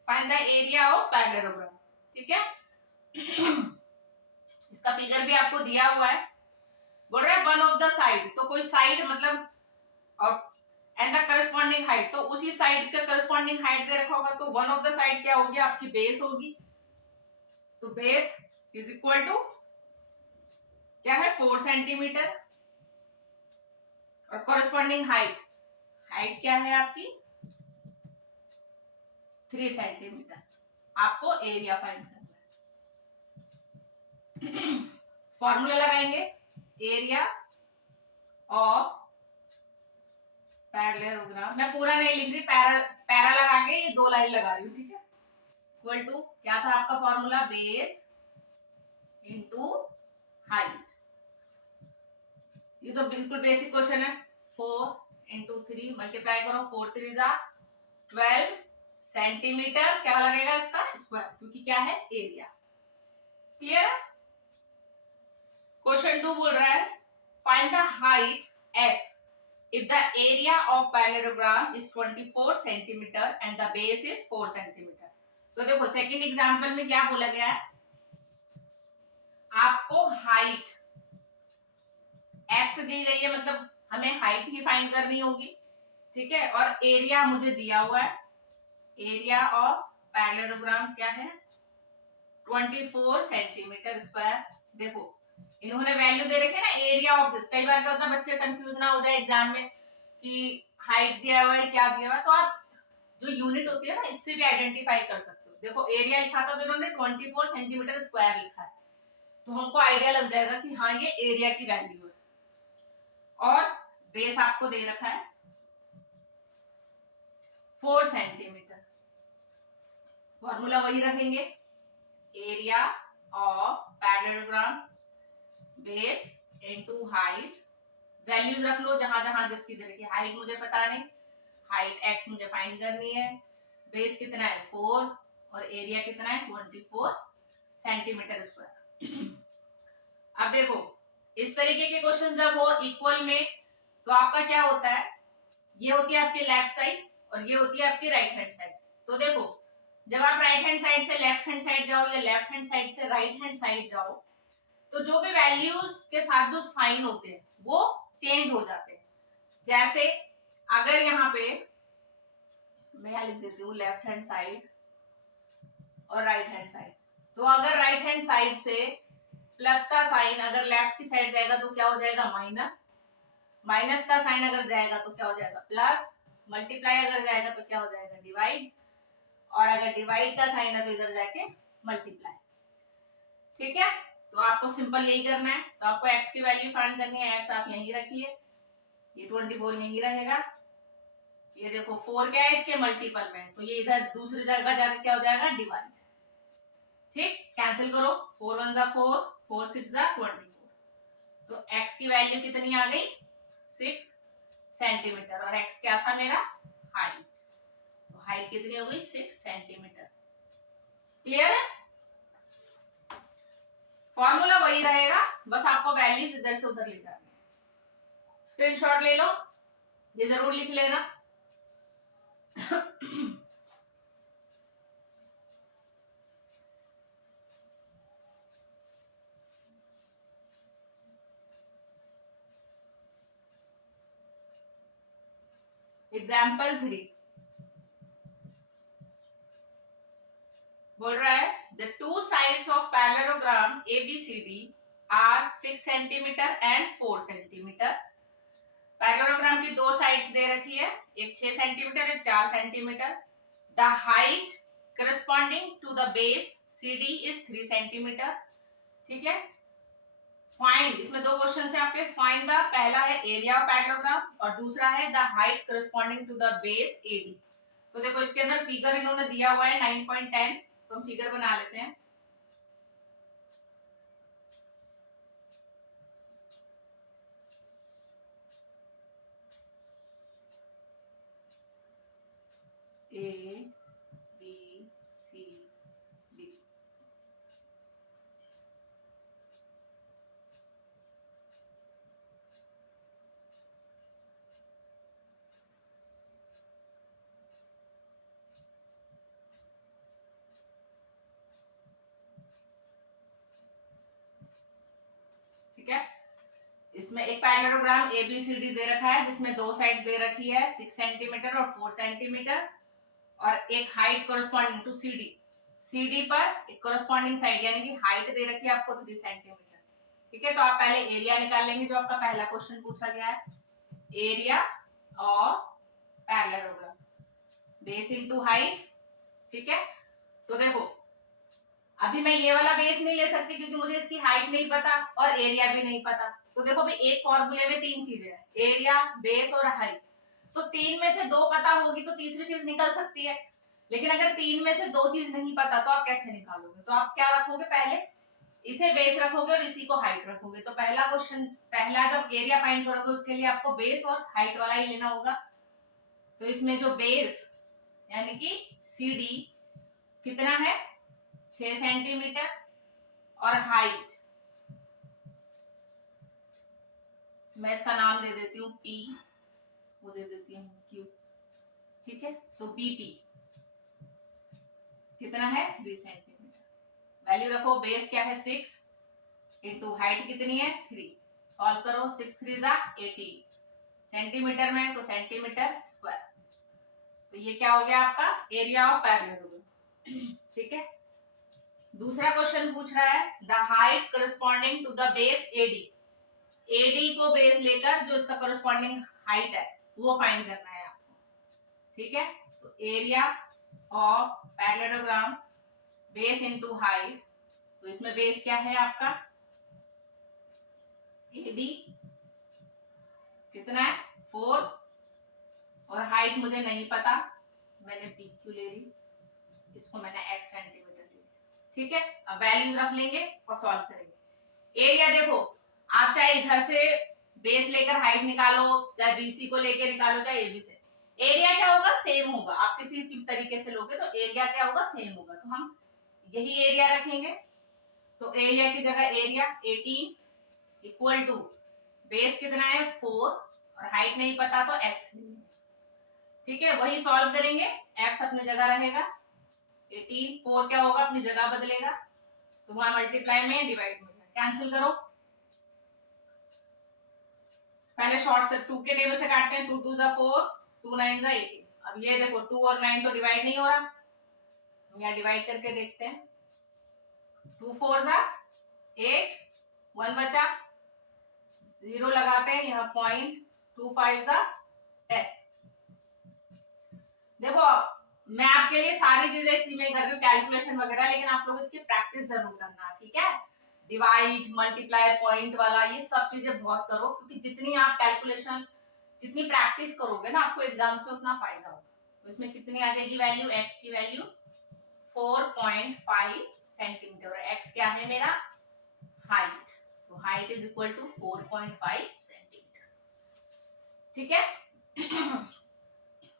Find the area of parallelogram. ठीक है, इसका फिगर भी आपको दिया हुआ है। बोल रहा है वन ऑफ द साइड, तो कोई साइड मतलब, और एंड द करस्पॉन्डिंग हाइट, तो उसी साइड का करस्पॉन्डिंग हाइट दे रखा होगा। तो वन ऑफ द साइड क्या होगी आपकी बेस होगी, तो बेस इज इक्वल टू क्या है 4 सेंटीमीटर, और कॉरेस्पॉन्डिंग हाइट, हाइट क्या है आपकी 3 सेंटीमीटर, आपको एरिया फाइंड करना है। फॉर्मूला लगाएंगे, एरिया ऑफ पैरेललोग्राम, मैं पूरा नहीं लिख रही, पैरा पैरा लगा के ये 2 लाइन लगा रही हूँ, ठीक है। इक्वल टू क्या था आपका फॉर्मूला, बेस इनटू हाइट। ये तो बिल्कुल बेसिक क्वेश्चन है। 4 इंटू 3 मल्टीप्लाई करो, 4 3 जा 12 सेंटीमीटर, क्या लगेगा इसका स्क्वायर, क्योंकि क्या है एरिया। क्लियर। क्वेश्चन 2 बोल रहा है find the height x if the area of parallelogram is 24 centimeter and the base is 4 centimeter। तो देखो सेकंड एग्जांपल में क्या बोला गया है, आपको हाइट x दी गई है, मतलब हमें हाइट ही फाइंड करनी होगी, ठीक है। और एरिया मुझे दिया हुआ है, एरिया ऑफ पैरेललोग्राम क्या है 24 सेंटीमीटर स्क्वायर। देखो इन्होंने वैल्यू दे रखी है ना एरिया ऑफ दिस, कई बार क्या होता है बच्चे कंफ्यूज ना हो जाए एग्जाम में कि हाइट दिया हुआ है क्या दिया हुआ है, तो आप जो यूनिट होती है ना इससे भी आइडेंटिफाई कर सकते हो। देखो एरिया लिखा था तो इन्होंने 24 सेंटीमीटर स्क्वायर लिखा है, तो हमको आइडिया लग जाएगा कि हाँ ये एरिया की वैल्यू है। और बेस आपको दे रखा है 4 सेंटीमीटर, फॉर्मूला वही रखेंगे, area of parallelogram base into height, values रख लो जहां जहां जिसकी दे रखी है। हाइट मुझे पता नहीं, हाइट x मुझे फाइंड करनी है, बेस कितना है 4 और एरिया कितना है 24 सेंटीमीटर स्क्वायर। अब देखो इस तरीके के क्वेश्चन जब हो इक्वल में, तो आपका क्या होता है, ये होती है आपकी लेफ्ट साइड और ये होती है आपकी राइट हैंड साइड। तो देखो जब आप राइट हैंड साइड से लेफ्ट हैंड साइड जाओ या लेफ्ट हैंड साइड से राइट हैंड साइड जाओ, तो जो भी वैल्यूज के साथ जो साइन होते हैं वो चेंज हो जाते हैं। जैसे अगर यहाँ पे मैं यहाँ लिख देती हूँ लेफ्ट हैंड साइड और राइट हैंड साइड, तो अगर राइट हैंड साइड से प्लस का साइन अगर लेफ्ट की साइड जाएगा तो क्या हो जाएगा माइनस, माइनस का साइन अगर जाएगा तो क्या हो जाएगा प्लस, मल्टीप्लाई अगर जाएगा तो क्या हो जाएगा डिवाइड, और अगर डिवाइड का साइन है तो इधर जाके मल्टीप्लाई। ठीक है, तो आपको सिंपल यही करना है। तो आपको x की वैल्यू फाइंड करनी है, x आप यहीं रखिए, ये 24 यहीं रहेगा, ये देखो 4 क्या है इसके मल्टीपल में, तो ये इधर दूसरी जगह जाकर क्या हो जाएगा डिवाइड। ठीक, कैंसिल करो, 4 1 जा 4, 4 6 जा 24, तो x की वैल्यू कितनी आ गई 6 सेंटीमीटर, और x क्या था मेरा हाइट, तो हाइट कितनी हो गई 6 सेंटीमीटर। क्लियर है, फॉर्मूला वही रहेगा, बस आपको वैल्यूज इधर से उधर ले जानी है। स्क्रीनशॉट ले लो, ये जरूर लिख लेना। एग्जाम्पल 3 बोल रहा है the two sides of parallelogram ABCD are 6 centimetre and 4 centimetre. Parallelogram की दो साइड्स दे रखी है, एक 6 सेंटीमीटर एक 4 centimetre. The height corresponding to the base CD is 3 centimetre. ठीक है, फाइंड, इसमें दो क्वेश्चन है आपके, फाइंड द, पहला है एरिया ऑफ पैरेललोग्राम और दूसरा है the height corresponding to the base AD। तो देखो इसके अंदर फिगर इन्होंने दिया हुआ है 9.10, तो हम फिगर बना लेते हैं। A B C D, ठीक है। इसमें एक पैरेललोग्राम ABCD दे रखा है जिसमें दो साइड्स दे रखी है 6 सेंटीमीटर और 4 सेंटीमीटर, और एक हाइट कोरस्पॉन्डिंग टू CD पर एक कोरस्पॉन्डिंग साइड यानी कि हाइट दे रखी है आपको 3 सेंटीमीटर। ठीक है, तो आप पहले एरिया निकाल लेंगे जो आपका पहला क्वेश्चन पूछा गया है, area of base into height. ठीक है, तो देखो अभी मैं ये वाला बेस नहीं ले सकती क्योंकि मुझे इसकी हाइट नहीं पता और एरिया भी नहीं पता। तो देखो भाई एक फॉर्मूले में तीन चीजें हैं, एरिया, बेस और हाइट। तो तीन में से दो पता होगी तो तीसरी चीज निकल सकती है, लेकिन अगर तीन में से दो चीज नहीं पता तो आप कैसे निकालोगे? तो आप क्या रखोगे, पहले इसे बेस रखोगे और इसी को हाइट रखोगे। तो पहला क्वेश्चन, पहला जब एरिया फाइंड करोगे उसके लिए आपको बेस और हाइट वाला ही लेना होगा। तो इसमें जो बेस यानी कि सी डी कितना है, 6 सेंटीमीटर, और हाइट मैं इसका नाम दे देती हूँ पी, इसको दे देती हूँ क्यू। ठीक है, तो बीपी कितना है, 3 सेंटीमीटर। वैल्यू रखो, बेस क्या है 6 इंटू हाइट कितनी है 3। सॉल्व करो, 6 3 जा 18, सेंटीमीटर में तो सेंटीमीटर स्क्वायर। तो ये क्या हो गया आपका एरिया ऑफ पैरेललोग्राम। ठीक है, दूसरा क्वेश्चन पूछ रहा है the height corresponding to the base AD. AD को बेस लेकर जो इसका करस्पॉन्डिंग हाइट है वो फाइंड करना है आपको। ठीक है, तो area of parallelogram base into height, तो इसमें बेस क्या है आपका एडी कितना है 4, और हाइट मुझे नहीं पता, मैंने पीक्यू ले ली, इसको मैंने x सेंटीमीटर ले लिया। ठीक है, अब वैल्यूज रख लेंगे और सॉल्व करेंगे। एरिया देखो, आप चाहे इधर से बेस लेकर हाइट निकालो, चाहे बीसी को लेकर निकालो, चाहे एबी से, एरिया क्या होगा सेम होगा। आप किसी तरीके से लोगे तो एरिया क्या होगा सेम होगा। तो हम यही एरिया रखेंगे। तो एरिया की जगह एरिया 18 इक्वल टू बेस कितना है 4 और हाइट नहीं पता तो x। ठीक है, वही सॉल्व करेंगे, x अपनी जगह रहेगा, 18 4 क्या होगा अपनी जगह बदलेगा, तो वहां मल्टीप्लाई में डिवाइड में कैंसिल करो। पहले शॉर्ट से 2 के टेबल से काटते हैं, 2 2 जा 4, 2 9 जा 18। अब ये देखो 2 और 9 तो डिवाइड नहीं हो रहा, यहाँ डिवाइड करके देखते हैं। 2 4 जा 8, 1 बचा, 0 लगाते हैं यहाँ पॉइंट, 2 5 जा 10। देखो मैं आपके लिए सारी चीजें इसी में कर रही हूँ कैलकुलेशन वगैरह, लेकिन आप लोग इसकी प्रैक्टिस जरूर करना। ठीक है, डिवाइड मल्टीप्लाई पॉइंट वाला ये सब चीजें बहुत करो, क्योंकि जितनी आप कैलकुलेशन जितनी प्रैक्टिस करोगे ना आपको एग्जाम्स में उतना फायदा होगा। तो इसमें कितनी आ जाएगी वैल्यू, x की वैल्यू 4.5 सेंटीमीटर, और x क्या है मेरा हाइट, तो height is equal to 4.5 centimetre. ठीक है,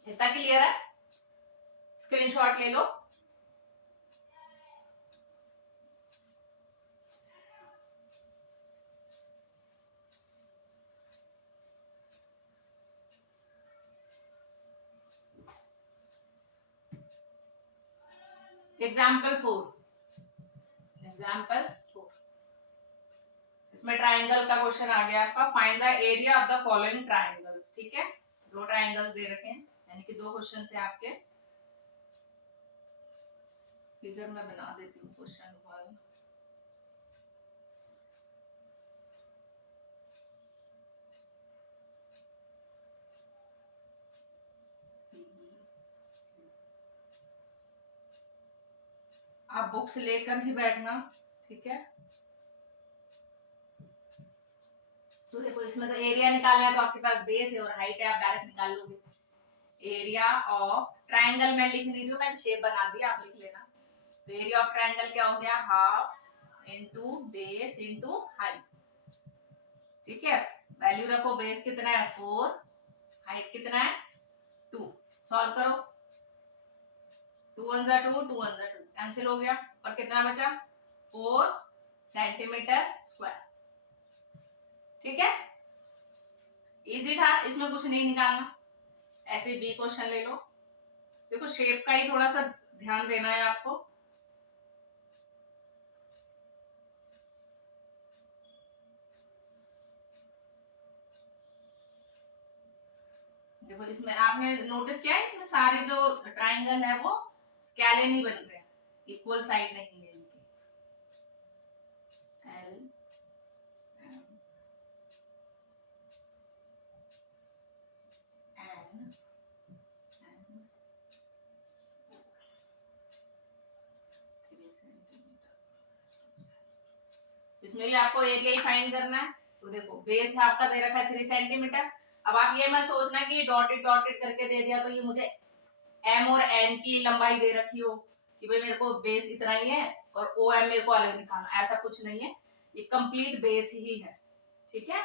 इतना क्लियर है, स्क्रीनशॉट ले लो। एग्जाम्पल 4, इसमें ट्राइंगल का क्वेश्चन आ गया आपका, find the area of the following triangles. ठीक है, दो ट्राइंगल्स दे रखे हैं, यानी कि दो क्वेश्चन से आपके, फिगर में बना देती हूँ क्वेश्चन वाला। आप बुक्स लेकर ही बैठना। ठीक है, तो देखो इसमें तो एरिया निकालना है, तो आपके पास बेस है और हाइट है, आप डायरेक्ट निकाल लोगे। एरिया ऑफ ट्राइंगल मैं लिख नहीं रही हूँ, मैंने शेप बना दिया, आप लिख लेना। तो एरिया ऑफ ट्राइंगल क्या हो गया, half into base into height. ठीक है, वैल्यू रखो, बेस कितना है 4, हाइट कितना है 2। सॉल्व करो, 2 1 जा 2, 2 1 जा 2, कैंसिल हो गया, और कितना बचा 4 सेंटीमीटर स्क्वायर। ठीक है, इजी था, इसमें कुछ नहीं निकालना, ऐसे बी क्वेश्चन ले लो। देखो शेप का ही थोड़ा सा ध्यान देना है आपको। देखो इसमें आपने नोटिस किया है, इसमें सारे जो ट्राइंगल है वो स्केले नहीं बन रहे, इक्वल साइड नहीं है इनकी। एल एन इसमें भी आपको एरिया ही फाइंड करना है। तो देखो बेस है आपका दे रखा है 3 सेंटीमीटर। अब आप ये मत सोचना कि डॉटेड डॉटेड करके दे दिया तो ये मुझे एम और एन की लंबाई दे रखी हो कि भाई मेरे को बेस इतना ही है और ओ एम मेरे को अलग निकालना, ऐसा कुछ नहीं है, ये कंप्लीट बेस ही है। ठीक है,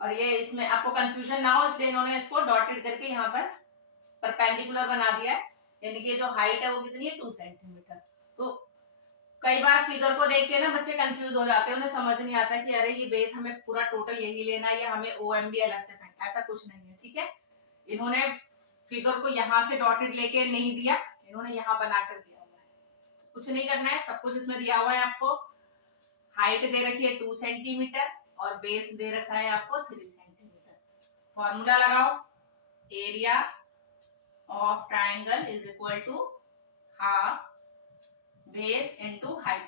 और ये इसमें आपको कंफ्यूजन ना हो इसलिए इन्होंने इसको डॉटेड करके यहाँ पर परपेंडिकुलर बना दिया है, यानी कि जो हाइट है वो कितनी है 2 सेंटीमीटर। तो कई बार फिगर को देख के ना बच्चे कंफ्यूज हो जाते हैं, उन्हें समझ नहीं आता कि अरे ये बेस हमें पूरा टोटल यही लेना है या हमें ओएम भी अलग से करना, ऐसा कुछ नहीं है। ठीक है, इन्होंने फिगर को यहाँ से डॉटेड लेके नहीं दिया, इन्होंने यहाँ बनाकर दिया हुआ है। कुछ नहीं करना है, सब कुछ इसमें दिया हुआ है आपको। हाइट दे रखी है 2 सेंटीमीटर और बेस दे रखा है आपको 3 सेंटीमीटर। फॉर्मूला लगाओ, area of triangle is equal to half base into height.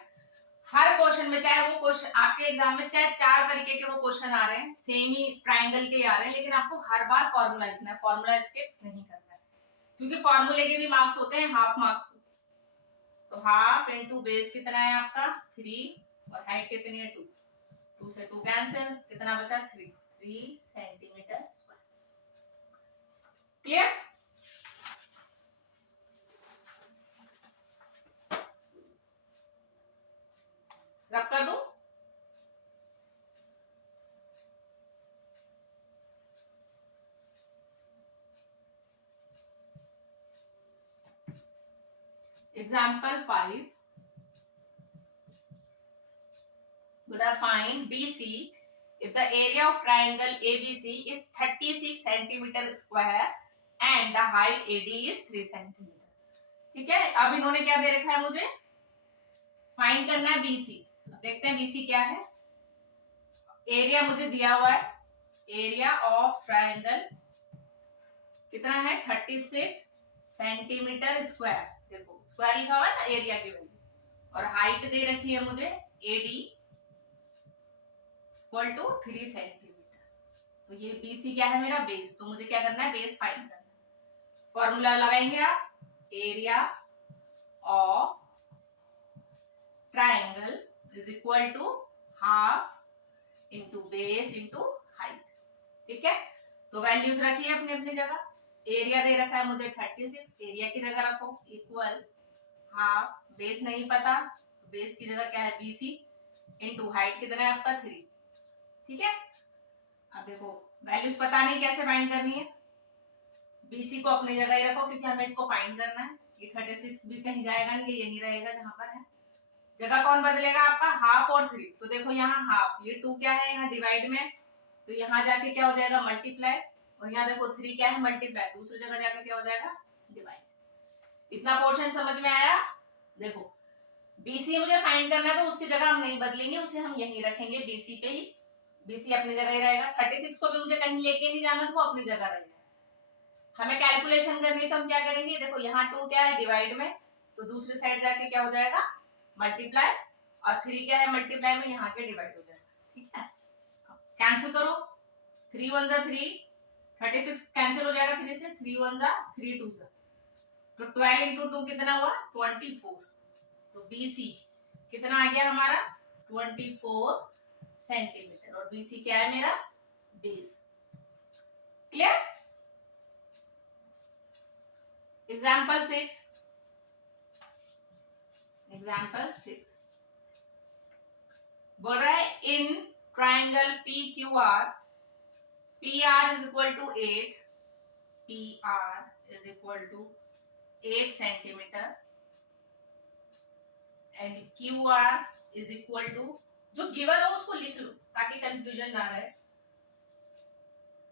हर क्वेश्चन में, चाहे वो क्वेश्चन आपके एग्जाम में चाहे 4 तरीके के वो क्वेश्चन आ रहे हैं, सेम ही ट्राइंगल के आ रहे हैं, लेकिन आपको हर बार फॉर्मूला लिखना है, फॉर्मूला स्किप नहीं करना है, क्योंकि फॉर्मूले के भी मार्क्स होते हैं, हाफ मार्क्स। तो हाफ इनटू बेस कितना है आपका 3 और हाइट कितनी है 2, 2 से 2 कैंसिल, कितना बचा 3 सेंटीमीटर स्क्वायर। क्लियर? रब कर दो। Example 5. Let us find BC. If the area of triangle ABC is 36 centimeter square and the height AD is 3 centimeter. ठीक है, अब इन्होंने क्या दे रखा है, मुझे फाइंड करना है BC। देखते हैं BC क्या है। एरिया मुझे दिया हुआ है, एरिया ऑफ ट्राइंगल कितना है 36 सेंटीमीटर स्क्वायर। देखो स्क्वायर लिखा हुआ है ना एरिया की वैल्यू, और हाइट दे रखी है मुझे AD इक्वल टू 3 सेंटीमीटर। तो ये BC क्या है मेरा बेस, तो मुझे क्या करना है बेस फाइंड करना है। फॉर्मूला लगाएंगे आप, area of triangle is equal to half into base into height. ठीक है, तो वैल्यूज रखिए अपनी अपनी जगह। एरिया दे रखा है मुझे 36, एरिया की जगह रखो इक्वल हाफ, बेस नहीं पता, बेस की जगह क्या है BC इंटू हाइट कितना है आपका 3। ठीक है, अब देखो वैल्यूज पता नहीं कैसे फाइंड करनी है। BC को अपनी जगह ही रखो क्योंकि हमें इसको फाइंड करना है। ये 36 भी कहीं जाएगा नहीं, ये यहीं रहेगा जहां पर है। जगह कौन बदलेगा आपका, हाफ और 3। तो देखो यहाँ हाफ, ये 2 क्या है यहाँ डिवाइड में, तो यहाँ जाके क्या हो जाएगा मल्टीप्लाई, और यहाँ देखो 3 क्या है मल्टीप्लाई, दूसरी जगह जाके क्या हो जाएगा डिवाइड। इतना पोर्शन समझ में आया? देखो BC मुझे फाइंड करना है तो उसकी जगह हम नहीं बदलेंगे, उसे हम यहीं रखेंगे BC पे ही, BC अपनी जगह ही रहेगा। 36 को भी मुझे कहीं लेके नहीं जाना, तो वो अपनी जगह रहेगा। हमें कैलकुलेशन करनी है तो हम क्या करेंगे, देखो यहाँ 2 क्या है डिवाइड में, तो दूसरी साइड जाके क्या हो जाएगा मल्टीप्लाई, और 3 क्या है मल्टीप्लाई में, यहाँ के डिवाइड हो जाएगा। ठीक है, कैंसिल करो, 3 1 जा 3, 36 कैंसिल हो जाएगा 3 से, 3 1 जा 3 2 जा, तो 12 इंटू 2 कितना हुआ 24। तो BC कितना आ गया हमारा 24 सेंटीमीटर, और BC क्या है मेरा बेस। क्लियर? एग्जाम्पल 6, एग्जाम्पल 6 बोल रहा है in triangle PQR, PR is equal to 8, PR is equal to 8 centimeter and QR is equal to, जो गिवन हो उसको लिख लो ताकि कंफ्यूजन ना रहे,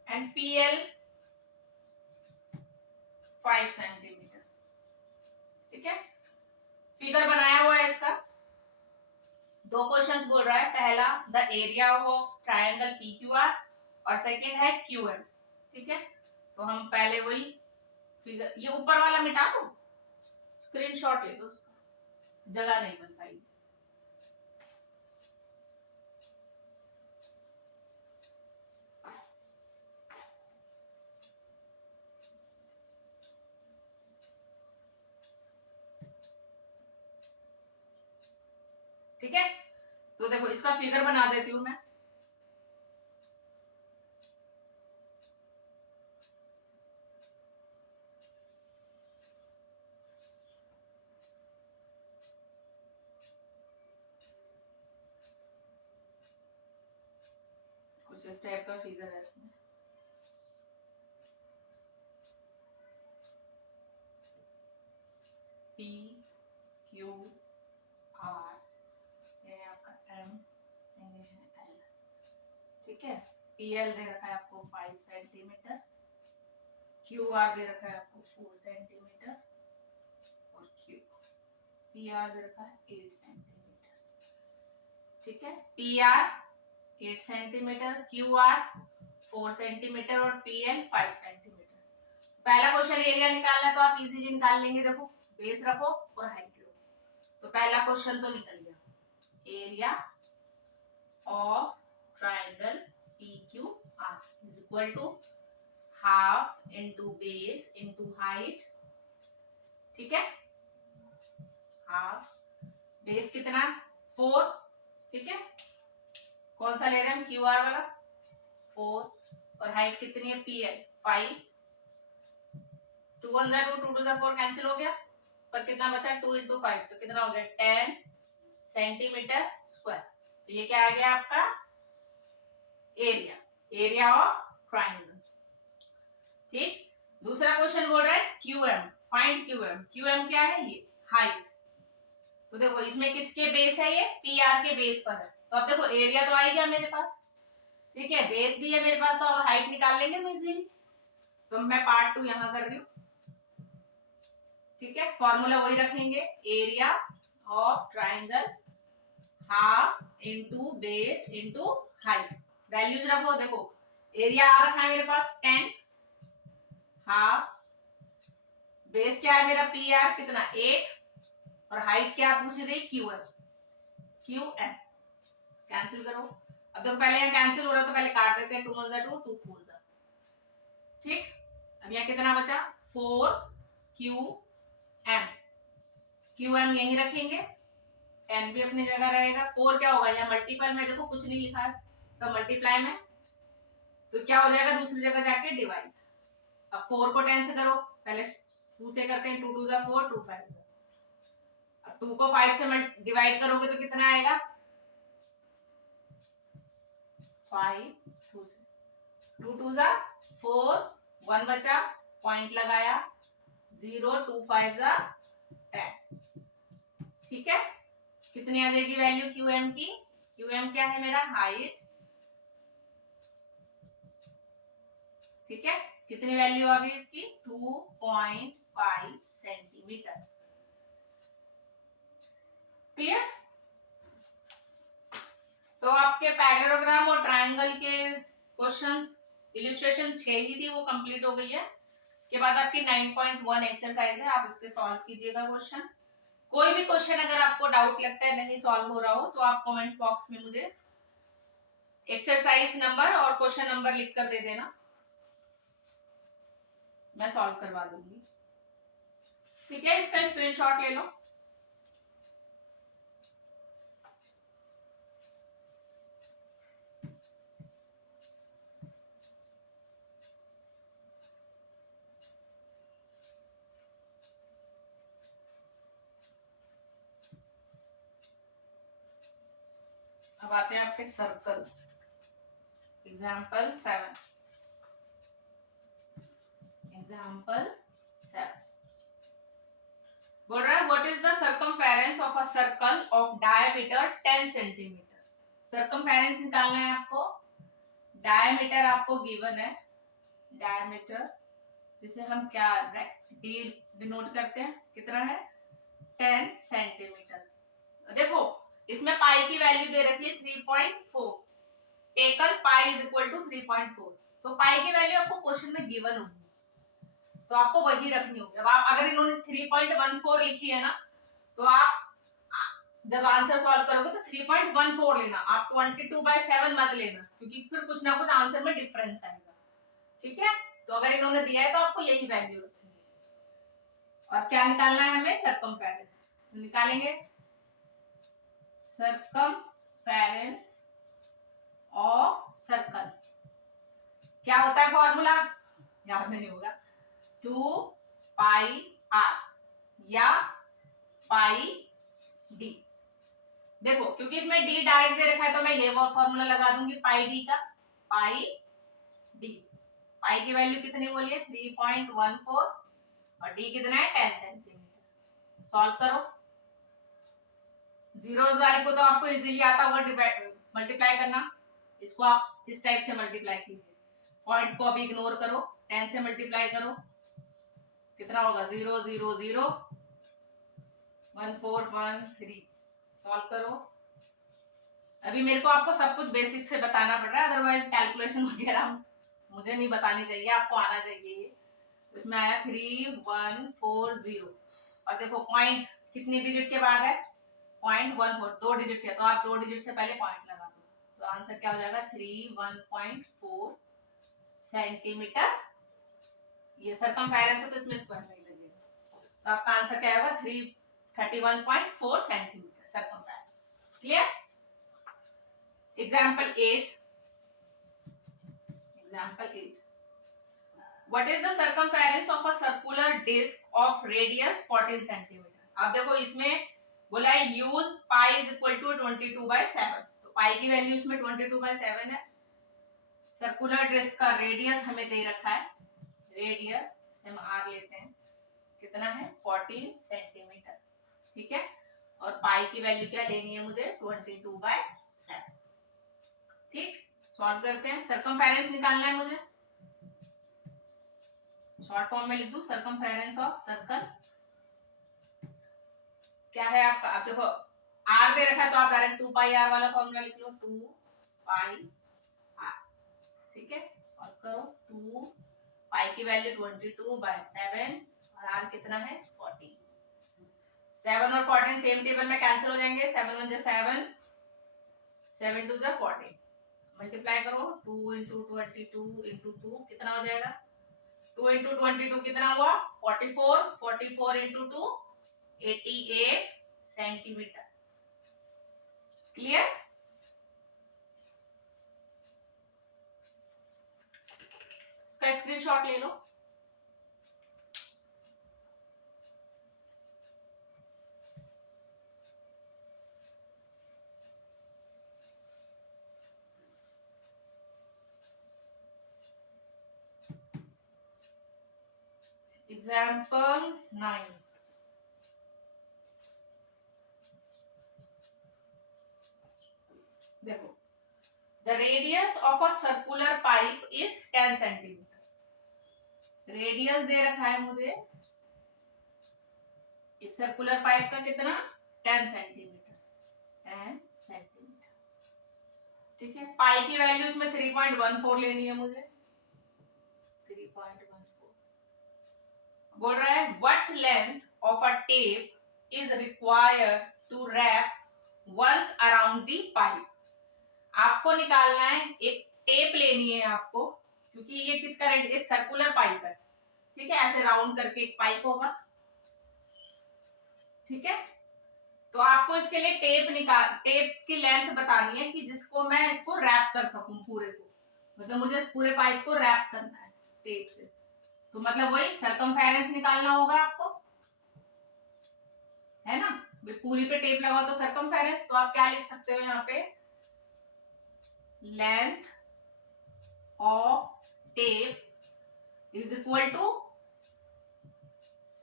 and PL 5 सेंटीमीटर। ठीक है, फिगर बनाया हुआ है इसका। 2 क्वेश्चंस बोल रहा है, पहला the area of triangle PQR और सेकंड है QM। ठीक है, तो हम पहले वही फिगर, ये ऊपर वाला मिटा दो, स्क्रीनशॉट ले लो उसका, जगह नहीं बन पाई। ठीक है, तो तो देखो इसका फिगर बना देती हूं मैं। कुछ इस टाइप का फिगर है इसमें। P Q R, ये आपका M, ये है L, ठीक है। PL दे रखा है आपको 5 सेंटीमीटर, QR दे रखा है आपको 4 सेंटीमीटर और PR दे रखा है 8 सेंटीमीटर, ठीक है। PR 8 सेंटीमीटर, QR 4 सेंटीमीटर और PL 5 सेंटीमीटर। पहला क्वेश्चन एरिया निकालना है तो आप इजीली निकाल लेंगे। देखो बेस रखो और हाइट लो, तो पहला क्वेश्चन तो निकल गया। Area of triangle PQR is equal to half into base into height, ठीक है। हाफ, बेस कितना 4, ठीक है। कौन सा ले रहे हैं हम, QR वाला 4, और हाइट कितनी है PL 5। 2 1 जा 2, 2 2 जा 4, कैंसिल हो गया, पर कितना बचा 2 इंटू 5, तो कितना हो गया 10 सेंटीमीटर स्क्वायर। तो ये क्या आ गया आपका एरिया, एरिया ऑफ ट्राइंगल, ठीक। दूसरा क्वेश्चन बोल रहा है QM, फाइंड QM। QM क्या है, ये हाइट। तो देखो इसमें किसके बेस है, ये PR के बेस पर है। तो अब देखो एरिया तो आ ही गया मेरे पास, ठीक है, बेस भी है मेरे पास, तो अब हाइट निकाल लेंगे तो इजीली। तो मैं पार्ट 2 यहां कर रही हूं, ठीक है। फॉर्मूला वही रखेंगे, area of triangle half into base into height. Values रखो, देखो एरिया आ रखा है मेरे पास 10, हाफ, बेस क्या है मेरा PR कितना 8, और हाइट क्या पूछ रही QM, QM कैंसिल करो। अब देखो पहले यहाँ कैंसिल हो रहा है तो पहले काट देते हैं, 2 1 जा 2, 2 4 जा, ठीक। अब यहाँ कितना बचा 4 QM, QM यही रखेंगे, 10 भी अपनी जगह रहेगा। 4 क्या होगा, यहाँ मल्टीपल में देखो कुछ नहीं लिखा है तो मल्टीप्लाई में, तो क्या हो जाएगा दूसरी जगह जाके डिवाइड। अब 4 को 10 से करो, पहले 2 से करते हैं, 2 2 जा 4, 2 5 जा। अब 2 को 5 से डिवाइड करोगे तो कितना आएगा 5, 2 2 जा 4, 1 बचा, पॉइंट लगाया 0, 2 5 जा 10, ठीक है। कितनी आ जाएगी वैल्यू QM की, QM क्या है मेरा हाइट, ठीक है। कितनी वैल्यू आ गई इसकी 2.5 सेंटीमीटर, क्लियर। तो आपके पैरेललोग्राम और ट्रायंगल के क्वेश्चंस इलस्ट्रेशन 6 ही थी, वो कंप्लीट हो गई है। इसके बाद आपकी 9.1 एक्सरसाइज है, आप इसके सॉल्व कीजिएगा क्वेश्चन। कोई भी क्वेश्चन अगर आपको डाउट लगता है नहीं सॉल्व हो रहा हो तो आप कमेंट बॉक्स में मुझे एक्सरसाइज नंबर और क्वेश्चन नंबर लिख कर दे देना, मैं सॉल्व करवा दूंगी, ठीक है। इसका स्क्रीनशॉट ले लो। अब आते हैं आपके सर्कल, एग्जाम्पल 7। एग्जाम्पल 7 बोल रहा है what is the circumference of a circle of diameter 10 centimetre. Circumference निकालना है आपको, डायमीटर आपको गिवन है, डायमीटर जिसे हम क्या डी डिनोट करते हैं, कितना है 10 सेंटीमीटर। देखो इसमें पाई की वैल्यू दे रखी है 3.4, taken pi is equal to 3.4, तो पाई की वैल्यू आपको क्वेश्चन में गिवन होगी तो आपको वही रखनी होगी। अब आप अगर इन्होंने 3.14 लिखी है ना, तो आप जब आंसर सॉल्व करोगे तो 3.14 लेना, आप 22/7 मत लेना, क्योंकि फिर कुछ ना कुछ आंसर में डिफरेंस आएगा, ठीक है। तो अगर इन्होंने दिया है तो आपको यही वैल्यू रखनी है। और क्या निकालना है हमें, सर्कमफेरेंस निकालेंगे। सर्कमफेरेंस circumference ऑफ सर्कल क्या होता है फॉर्मूला, याद नहीं होगा, 2 पाई r या पाई d। देखो क्योंकि इसमें d डायरेक्ट दे रखा है तो मैं ये वो फॉर्मूला लगा दूंगी पाई d का, पाई d। पाई की वैल्यू कितनी बोलिए 3.14 और d कितना है 10 सेंटीमीटर। सॉल्व करो, जीरोस वाले को तो आपको इजीली आता होगा मल्टीप्लाई करना, इसको आप इस टाइप से मल्टीप्लाई कीजिए, पॉइंट को अभी इग्नोर करो, 10 से मल्टीप्लाई करो, कितना होगा 0 0 0 1 4 1 3। सॉल्व करो। अभी मेरे को आपको सब कुछ बेसिक से बताना पड़ रहा है, अदरवाइज कैलकुलेशन वगैरह मुझे नहीं बतानी चाहिए, आपको आना चाहिए। इसमें आया 3140 और देखो पॉइंट कितनी डिजिट के बाद है 0.14, 2 डिजिट के, तो आप 2 डिजिट से पहले पॉइंट लगा दो, तो आंसर क्या हो जाएगा 31.4 सेंटीमीटर। ये सरकमफेरेंस है तो इसमें स्क्वायर नहीं लगेगा, तो आपका आंसर क्या होगा 31.4 centimetre circumference. Clear? Example 8, what is the circumference of a circular disc of radius 14 centimetre. अब देखो इसमें बोला है use pi is equal to 22/7, तो पाई की वैल्यू इसमें 22/7 है। सर्कुलर डिस्क का रेडियस हमें दे रखा है, रेडियस से हम आर लेते हैं, कितना है 14 सेंटीमीटर, ठीक है। और पाई की वैल्यू क्या लेनी है मुझे 22/7, ठीक। सॉल्व करते हैं, सरकमफेरेंस निकालना है मुझे, शॉर्ट फॉर्म में लिख दूं सरकमफेरेंस ऑफ सर्कल क्या है आपका। अब देखो आर दे रखा है तो आप डायरेक्ट 2 पाई आर वाला फॉर्मूला लिख लो, 2 पाई आर, ठीक है। सॉल्व करो, 2 पाई की वैल्यू 22/7 और आर कितना है 14। 7 और 14 सेम टेबल में कैंसिल हो जाएंगे, 7 1 जा 7, 7 2 जा 14, मल्टीप्लाई करो 2 × 22 × 2 कितना हो जाएगा 2 × 22 कितना हुआ 44, 44 × 2 88 सेंटीमीटर। क्लियर? इसका स्क्रीनशॉट ले लो। एग्जाम्पल 9, देखो the radius of a circular pipe is 10 centimetre. Radius दे रखा है मुझे एक सर्कुलर पाइप का कितना 10 सेंटीमीटर, 10 सेंटीमीटर, ठीक है। पाई की वैल्यू इसमें 3.14 लेनी है मुझे, 3.14। बोल रहा है what length of a tape is required to wrap once around the pipe. आपको निकालना है, एक टेप लेनी है आपको, क्योंकि ये किसका एक सर्कुलर पाइप है, ठीक है, ऐसे राउंड करके एक पाइप होगा, ठीक है। तो आपको इसके लिए टेप की लेंथ बतानी है कि जिसको मैं इसको रैप कर सकूं पूरे को, मतलब मुझे इस पूरे पाइप को रैप करना है टेप से, तो मतलब वही सरकमफेरेंस निकालना होगा आपको, है ना। पूरी पे टेप लगा तो सरकमफेरेंस, तो आप क्या लिख सकते हो यहाँ पे length of tape is equal to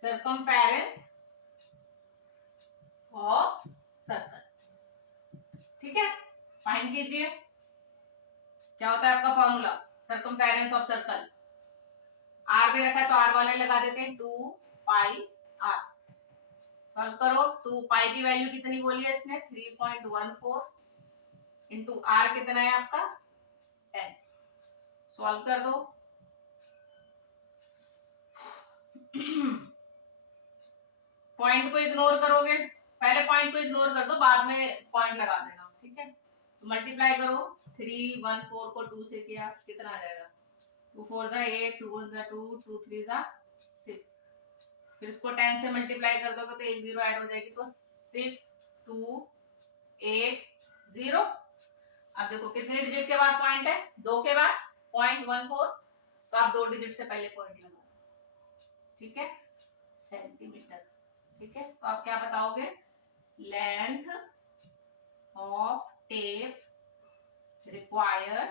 circumference of circle, ठीक है। फाइंड कीजिए क्या होता है आपका formula circumference of circle. R दे रखा है तो आर वाले लगा देते हैं 2 पाई आर। सॉल्व करो, 2 पाई की वैल्यू कितनी बोली है इसने 3.14 इंटू आर कितना है आपका 10। सॉल्व कर दो, पॉइंट को इग्नोर करोगे, पहले पॉइंट को इग्नोर कर दो, बाद में पॉइंट लगा देना, ठीक है। तो मल्टीप्लाई करो, 314 को 2 से किया कितना आ जाएगा 2 4 जा 8, 2 1 जा 2, 2 3 जा 6, फिर इसको 10 से मल्टीप्लाई कर दोगे तो एक जीरो ऐड हो जाएगी, तो 6 2 8 0। अब देखो कितने डिजिट के बाद पॉइंट है, 2 के बाद 0.14, तो आप 2 डिजिट से पहले पॉइंट लगा दो, ठीक है, सेंटीमीटर। ठीक है, तो आप क्या बताओगे, length of tape required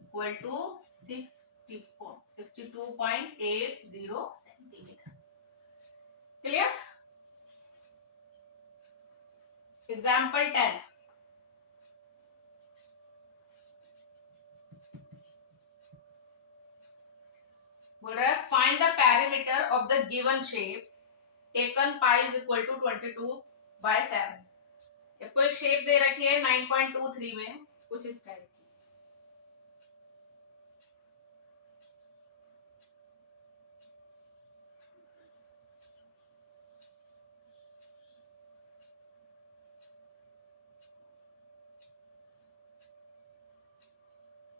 equal to 62.80 centimetre. Clear. Example 10, बोल रहा है find the perimeter of the given shape taken pi is equal to 22/7। कोई शेप दे रखी है 9.23 में, कुछ इस टाइप की।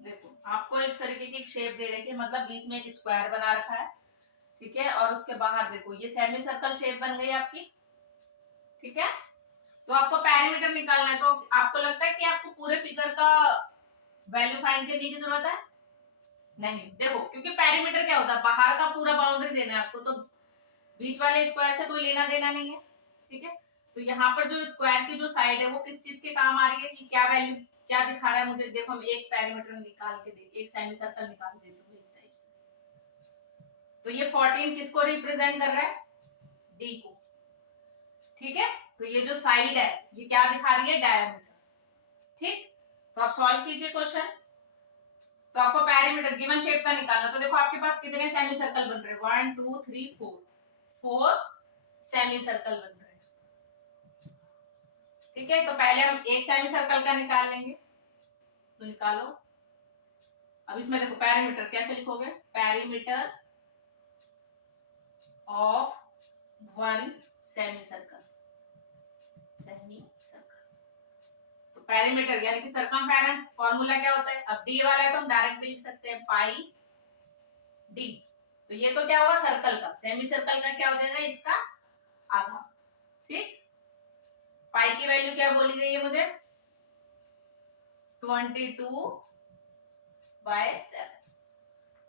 देखो आपको इस तरीके की शेप दे रखी है, मतलब बीच में एक स्क्वायर बना रखा है, ठीक है, और उसके बाहर देखो ये सेमी सर्कल शेप बन गई आपकी, ठीक है। तो आपको पेरीमीटर निकालना है, तो आपको लगता है कि आपको पूरे फिगर का वैल्यू फाइंड करने की जरूरत है? नहीं। देखो क्योंकि पेरीमीटर क्या होता है, बाहर का पूरा बाउंड्री देना है आपको, तो बीच वाले स्क्वायर से कोई लेना देना नहीं है, ठीक है। तो यहाँ पर जो स्क्वायर की जो साइड है वो किस चीज के काम आ रही है, कि क्या वैल्यू क्या दिखा रहा है मुझे। देखो हम एक पेरीमीटर निकाल के देख, एक सेमी सर्कल निकाल देते हैं इस टाइप से। तो ये 14 किसको रिप्रेजेंट कर रहा है, डी को, ठीक है। तो ये जो साइड है ये क्या दिखा रही है, डायमीटर, ठीक। तो आप सॉल्व कीजिए क्वेश्चन। तो आपको पेरीमीटर गिवन शेप का निकालना, तो देखो आपके पास कितने सेमी सर्कल बन रहे हैं, 1 2 3 4 सेमी सर्कल बन रहे हैं, ठीक है। तो पहले हम एक सेमी सर्कल का निकाल लेंगे, तो निकालो। अब इसमें देखो पेरीमीटर कैसे लिखोगे, perimeter of one semi circle, semi circle. तो पेरीमीटर यानी कि सर्कमफेरेंस फॉर्मूला क्या होता है, अब डी वाला है तो हम डायरेक्ट भी लिख सकते हैं पाई डी। तो ये तो क्या होगा सर्कल का, सेमी सर्कल का क्या हो जाएगा, इसका आधा, ठीक। पाई की वैल्यू क्या बोली गई है मुझे, 22/7,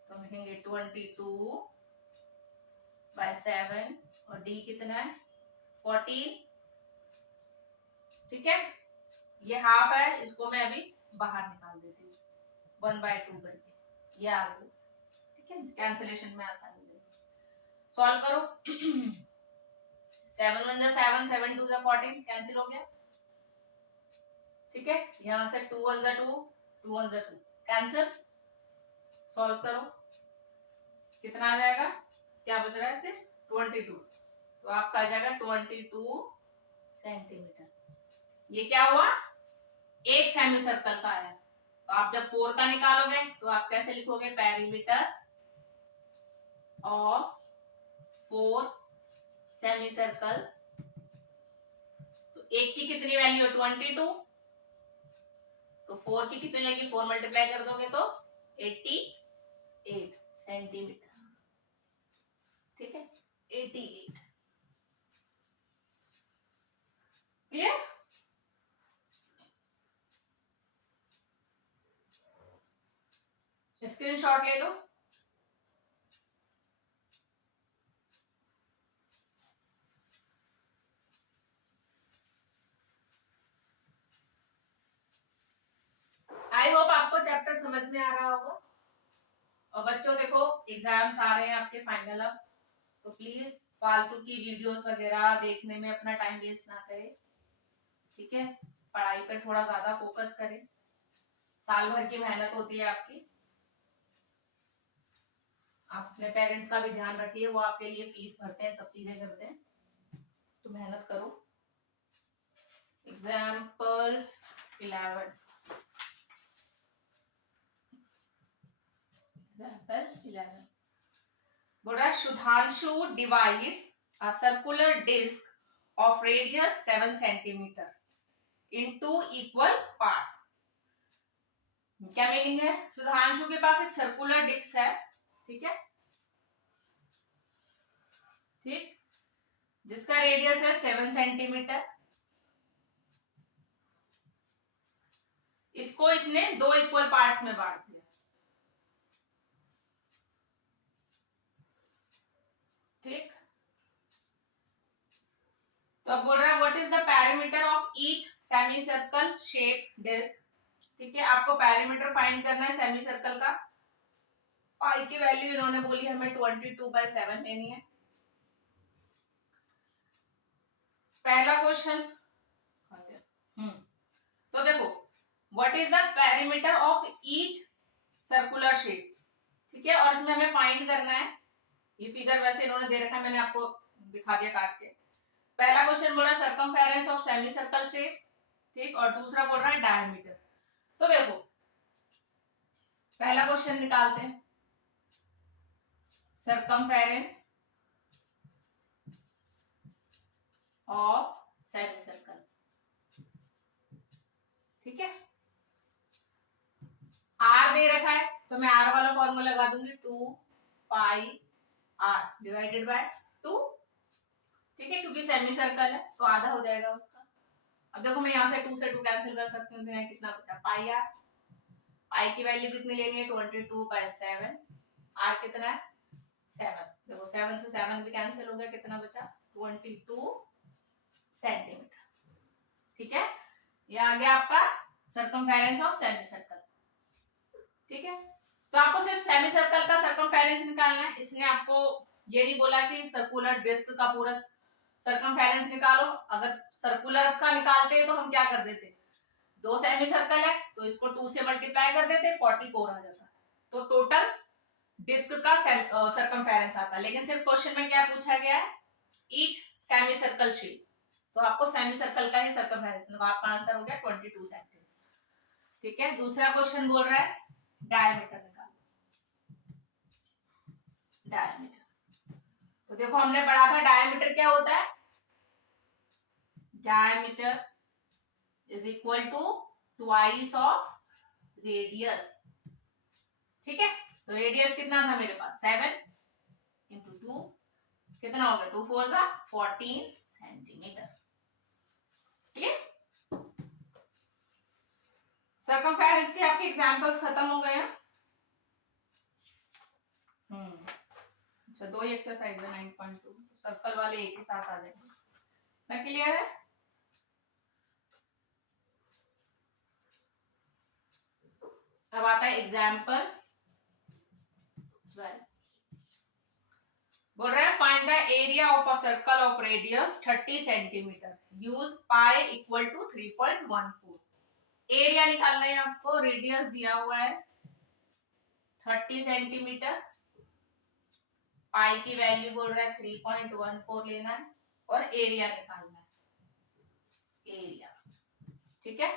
तो हम लिखेंगे 22/7, और डी कितना है 14, ठीक है। ये हाफ है, इसको मैं अभी बाहर निकाल देती हूँ 1/2 करके, ये आ गई, ठीक है, कैंसिलेशन में आसानी हो जाएगी। सॉल्व करो 7 1 जा 7, 7 2 जा 14, कैंसिल हो गया, ठीक है। यहाँ से 2 1 जा 2, 2 1 जा 2, कैंसिल। सॉल्व करो कितना आ जाएगा, क्या बच रहा है इसे 22, तो आपका आ जाएगा 22 सेंटीमीटर। ये क्या हुआ, एक सेमी सर्कल का है। तो आप जब 4 का निकालोगे तो आप कैसे लिखोगे, पेरीमीटर ऑफ 4 सेमी सर्कल। तो एक की कितनी वैल्यू है 22, तो 4 की कितनी लगेगी, 4 मल्टीप्लाई कर दोगे तो 88 सेंटीमीटर, ठीक है, 88। क्लियर। स्क्रीनशॉट ले लो। आई होप आपको चैप्टर समझ में आ रहा होगा। और बच्चों देखो एग्जाम्स आ रहे हैं आपके फाइनल, अब तो प्लीज फालतू की वीडियोस वगैरह देखने में अपना टाइम वेस्ट ना करें, ठीक है। पढ़ाई पर थोड़ा ज्यादा फोकस करें, साल भर की मेहनत होती है आपकी, आप अपने पेरेंट्स का भी ध्यान रखिए, वो आपके लिए फीस भरते हैं, सब चीजें करते हैं, तो मेहनत करो। एग्जाम्पल 11, बोल रहा है Sudhanshu divides a circular disc of radius 7 centimetre into equal parts. क्या मीनिंग है, सुधांशु के पास एक सर्कुलर डिस्क है, ठीक है, ठीक, जिसका रेडियस है 7 सेंटीमीटर, इसको इसने दो इक्वल पार्ट्स में बांट दिया। ठीक, तो अब बोल रहा है what is the perimeter of each semi circle shape disc. ठीक है, आपको पेरीमीटर फाइंड करना है सेमी सर्कल का। पाई की वैल्यू इन्होंने बोली हमें 22/7 लेनी है। पहला क्वेश्चन, तो देखो what is the perimeter of each circular shape. ठीक है, और इसमें हमें फाइंड करना है। ये फिगर वैसे इन्होंने दे रखा है, मैंने आपको दिखा दिया काट के। पहला क्वेश्चन बोल रहा है circumference of semi circle shape. ठीक, और दूसरा बोल रहा है डायमीटर। तो देखो पहला क्वेश्चन निकालते हैं, सर्कमफेरेंस ऑफ सेमी सर्कल। ठीक है, आर दे रखा है तो मैं आर वाला फॉर्मूला लगा दूंगी 2 पाई आर डिवाइडेड बाय 2। ठीक है, क्योंकि सेमी सर्कल है तो आधा हो जाएगा उसका। अब देखो मैं यहाँ से 2 से 2 कैंसिल कर सकती हूँ, तो यहाँ कितना बचा पाई आर। पाई की वैल्यू कितनी लेनी है 22/7। आर कितना है 7। देखो 7 से 7 भी कैंसिल हो गया, कितना बचा 22 सेंटीमीटर। ठीक है, ये आ गया आपका सर्कमफेरेंस ऑफ सेमी सर्कल। ठीक है, तो आपको सिर्फ सेमी सर्कल का सर्कमफेरेंस निकालना है। इसने आपको ये नहीं बोला कि सर्कुलर डिस्क का पूरा सर्कमफेरेंस निकालो। अगर सर्कुलर का निकालते हैं तो हम क्या कर देते, दो सेमी सर्कल है तो इसको 2 से मल्टीप्लाई कर देते, 44 आ जाता। तो टोटल डिस्क का सर्कमफेरेंस आता। लेकिन सिर्फ क्वेश्चन में क्या पूछा गया है, ईच सेमी सर्कल शेप, तो आपको सेमी सर्कल का ही सर्कमफेरेंस, तो आपका आंसर हो गया 22 सेंटीमीटर। ठीक है, दूसरा क्वेश्चन बोल रहा है डायमीटर निकालो। डायमीटर, तो देखो हमने पढ़ा था डायमीटर क्या होता है, diameter is equal to twice of radius. ठीक है, तो रेडियस कितना था मेरे पास 7 इंटू 2, कितना हो गया 2 4 जा 14 सेंटीमीटर। क्लियर, सर्कमफेरेंस के आपके एग्जांपल्स खत्म हो गए हैं। अच्छा, दो ही एक्सरसाइज है 9.2, सर्कल वाले एक ही साथ आ जाएंगे ना। क्लियर है, अब आता है एग्जाम्पल 12। बोल रहे हैं find the area of a circle of radius 30 centimetre, use pi equal to 3.14। Area निकालना है आपको, रेडियस दिया हुआ है 30 सेंटीमीटर, पाई की वैल्यू बोल रहा है 3.14 लेना है, और एरिया निकालना है, एरिया। ठीक है,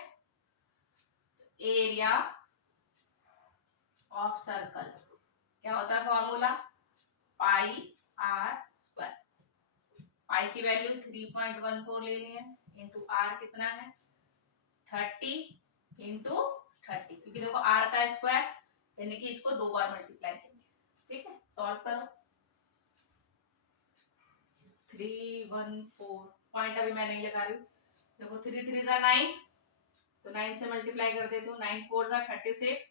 एरिया ऑफ सर्कल क्या होता है फॉर्मूला, पाई आर स्क्वायर। पाई की वैल्यू 3.14 लेनी है, इंटू आर कितना है 30 इंटू 30, क्योंकि देखो आर का स्क्वायर यानी कि इसको 2 बार मल्टीप्लाई करेंगे। ठीक है, सॉल्व करो। 314 पॉइंट अभी मैं नहीं लगा रही हूँ। देखो 3 3 जा 9, तो 9 से मल्टीप्लाई कर देती हूँ, 9 4 जा 36,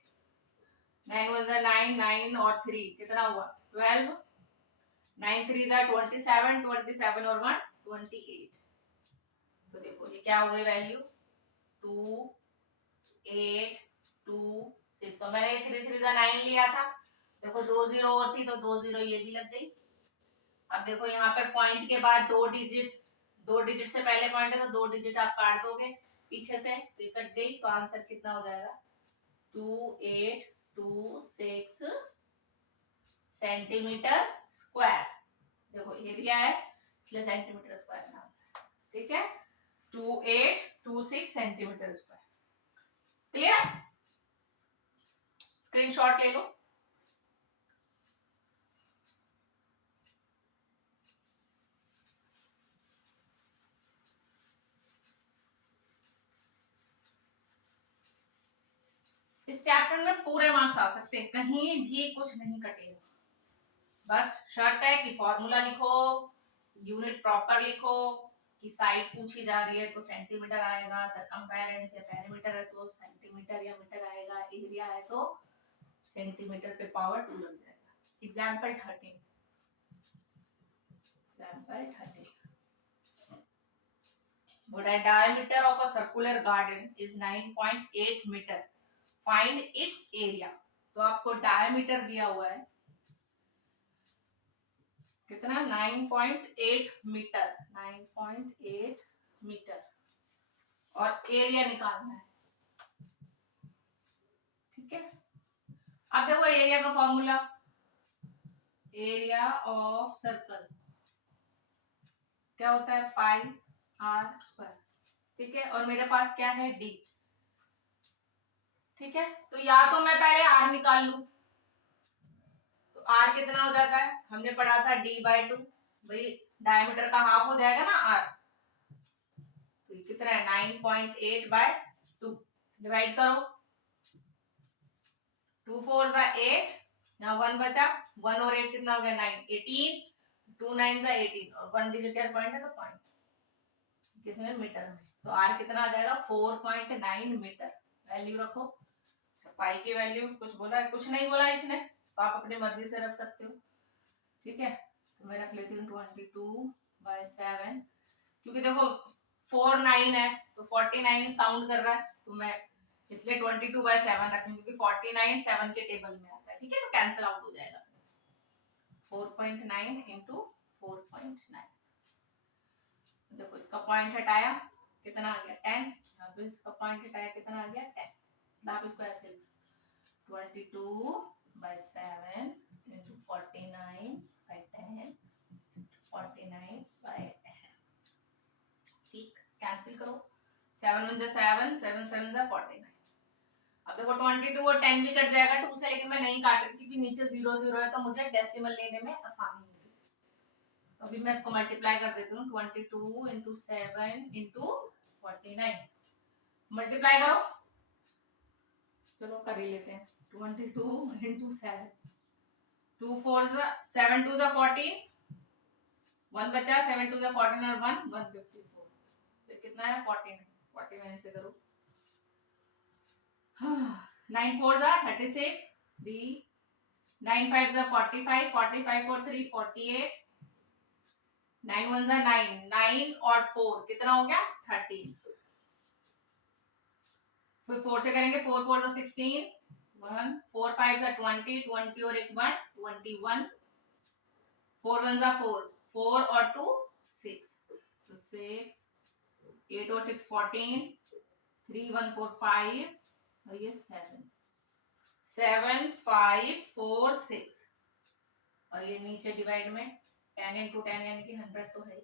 9 1 जा 9, 9 और 3 कितना हुआ 12, 9 3 जा 27, 27 और 1 28। तो देखो ये क्या हो गई वैल्यू 2 8 2 6, और मैंने 3 3 जा 9 लिया था। देखो 2 0 और थी तो 2 0 ये भी लग गई। अब देखो यहाँ पर पॉइंट के बाद दो डिजिट से पहले पॉइंट है तो 2 डिजिट आप काट दोगे पीछे से, तो ये कट गई, तो आंसर कितना हो जाएगा 2826 सेंटीमीटर स्क्वायर। देखो एरिया है इसलिए सेंटीमीटर स्क्वायर में आंसर। ठीक है, 2826 सेंटीमीटर स्क्वायर। क्लियर, स्क्रीनशॉट ले लो। इस चैप्टर में पूरे मार्क्स आ सकते हैं, कहीं भी कुछ नहीं कटेगा। बस शर्त है कि फॉर्मूला लिखो, यूनिट प्रॉपर लिखो, कि साइड पूछी जा रही है तो सेंटीमीटर आएगा, सरकमफेरेंस या पेरीमीटर है तो सेंटीमीटर या मीटर आएगा, एरिया है तो सेंटीमीटर पे पावर 2 लग जाएगा। Example 13 But a diameter of a circular garden is 9.8 meter. Find its area. तो आपको डायमीटर दिया हुआ है कितना 9.8 मीटर, 9.8 मीटर और एरिया निकालना है। ठीक है, अब देखो एरिया का फॉर्मूला, एरिया ऑफ सर्कल क्या होता है पाई आर स्क्वायर। ठीक है, और मेरे पास क्या है डी। ठीक है, तो या तो मैं पहले आर निकाल लू, तो आर कितना हो जाता है, हमने पढ़ा था d/2, भाई डायमीटर का हाफ हो जाएगा ना आर, तो ये कितना है 9.8/2, डिवाइड करो, 2 4 8, यहाँ 1 बचा, 1 और 8 कितना हो गया 9, 18, 2 9 18 और 1 डिजिट का पॉइंट है तो पॉइंट किसमें मीटर में, तो आर कितना आ जाएगा 4.9 मीटर। वैल्यू रखो, पाई की वैल्यू कुछ बोला है, कुछ नहीं बोला इसने, तो आप अपनी मर्जी से रख सकते हो। ठीक है, तो मैं रख लेती हूँ 22/7, क्योंकि देखो 4 9 है तो 49 साउंड कर रहा है, तो मैं इसलिए 22/7 रखूंगी क्योंकि 49 7 के टेबल में आता है। ठीक है, तो कैंसिल आउट हो जाएगा, 4.9 इंटू 4.9। देखो इसका पॉइंट हटाया कितना आ गया 10, यहाँ पे इसका पॉइंट हटाया कितना आ गया 10, तो आप इसको ऐसे लिख सकते 22/7 इंटू 49/10, 49/10। ठीक, कैंसिल करो, 7 1 7, 7 7 49। अब देखो 22 और 10 भी कट जाएगा 2 से, लेकिन मैं नहीं काट रही क्योंकि नीचे 0 0 है तो मुझे डेसिमल लेने में आसानी होगी। तो अभी मैं इसको मल्टीप्लाई कर देती हूँ, 22 इंटू 7 इंटू 49, मल्टीप्लाई करो, चलो कर ही लेते हैं, 22 इंटू 7, 2 4 7 2 14, 1 बचा, 7 2 14 और 1 154, फिर कितना है 49, 49 से करो, 9 4 36, 3 9 5 45, 45 और 3 48, 9 1 9, 9 और 4 कितना हो गया 13, फिर 4 से करेंगे, 4 4 16, 1 4 5 20, 20 और एक 1 21, 4 1 4, 4 और 2 6, तो 6, 8 और 6 14, 3 1 4 5 और ये 7 7 5 4 6 और ये नीचे डिवाइड में 10 इंटू 10 यानी कि 100 तो है।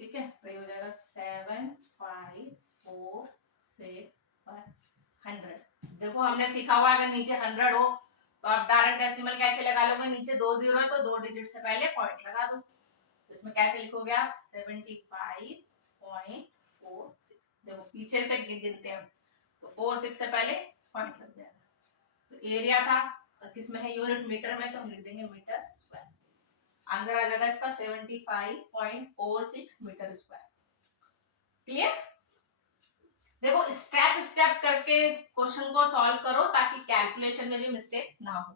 ठीक है, तो ये हो जाएगा 7 5 4 6 100। देखो हमने सीखा हुआ अगर नीचे 100 हो तो आप डायरेक्ट डेसिमल कैसे लगा लोगे, नीचे 2 0 है तो 2 डिजिट से पहले पॉइंट लगा दो, तो इसमें कैसे लिखोगे आप 75.46। देखो पीछे से गिनते हैं तो 4 6 से पहले पॉइंट लग जाएगा। तो एरिया था किसमें है यूनिट मीटर में, तो हम लिख देंगे मीटर स्क्वायर, आंसर आ जाएगा इसका 75.46 मीटर स्क्वायर। क्लियर? देखो स्टेप स्टेप करके क्वेश्चन को सॉल्व करो ताकि कैलकुलेशन में भी मिस्टेक ना हो।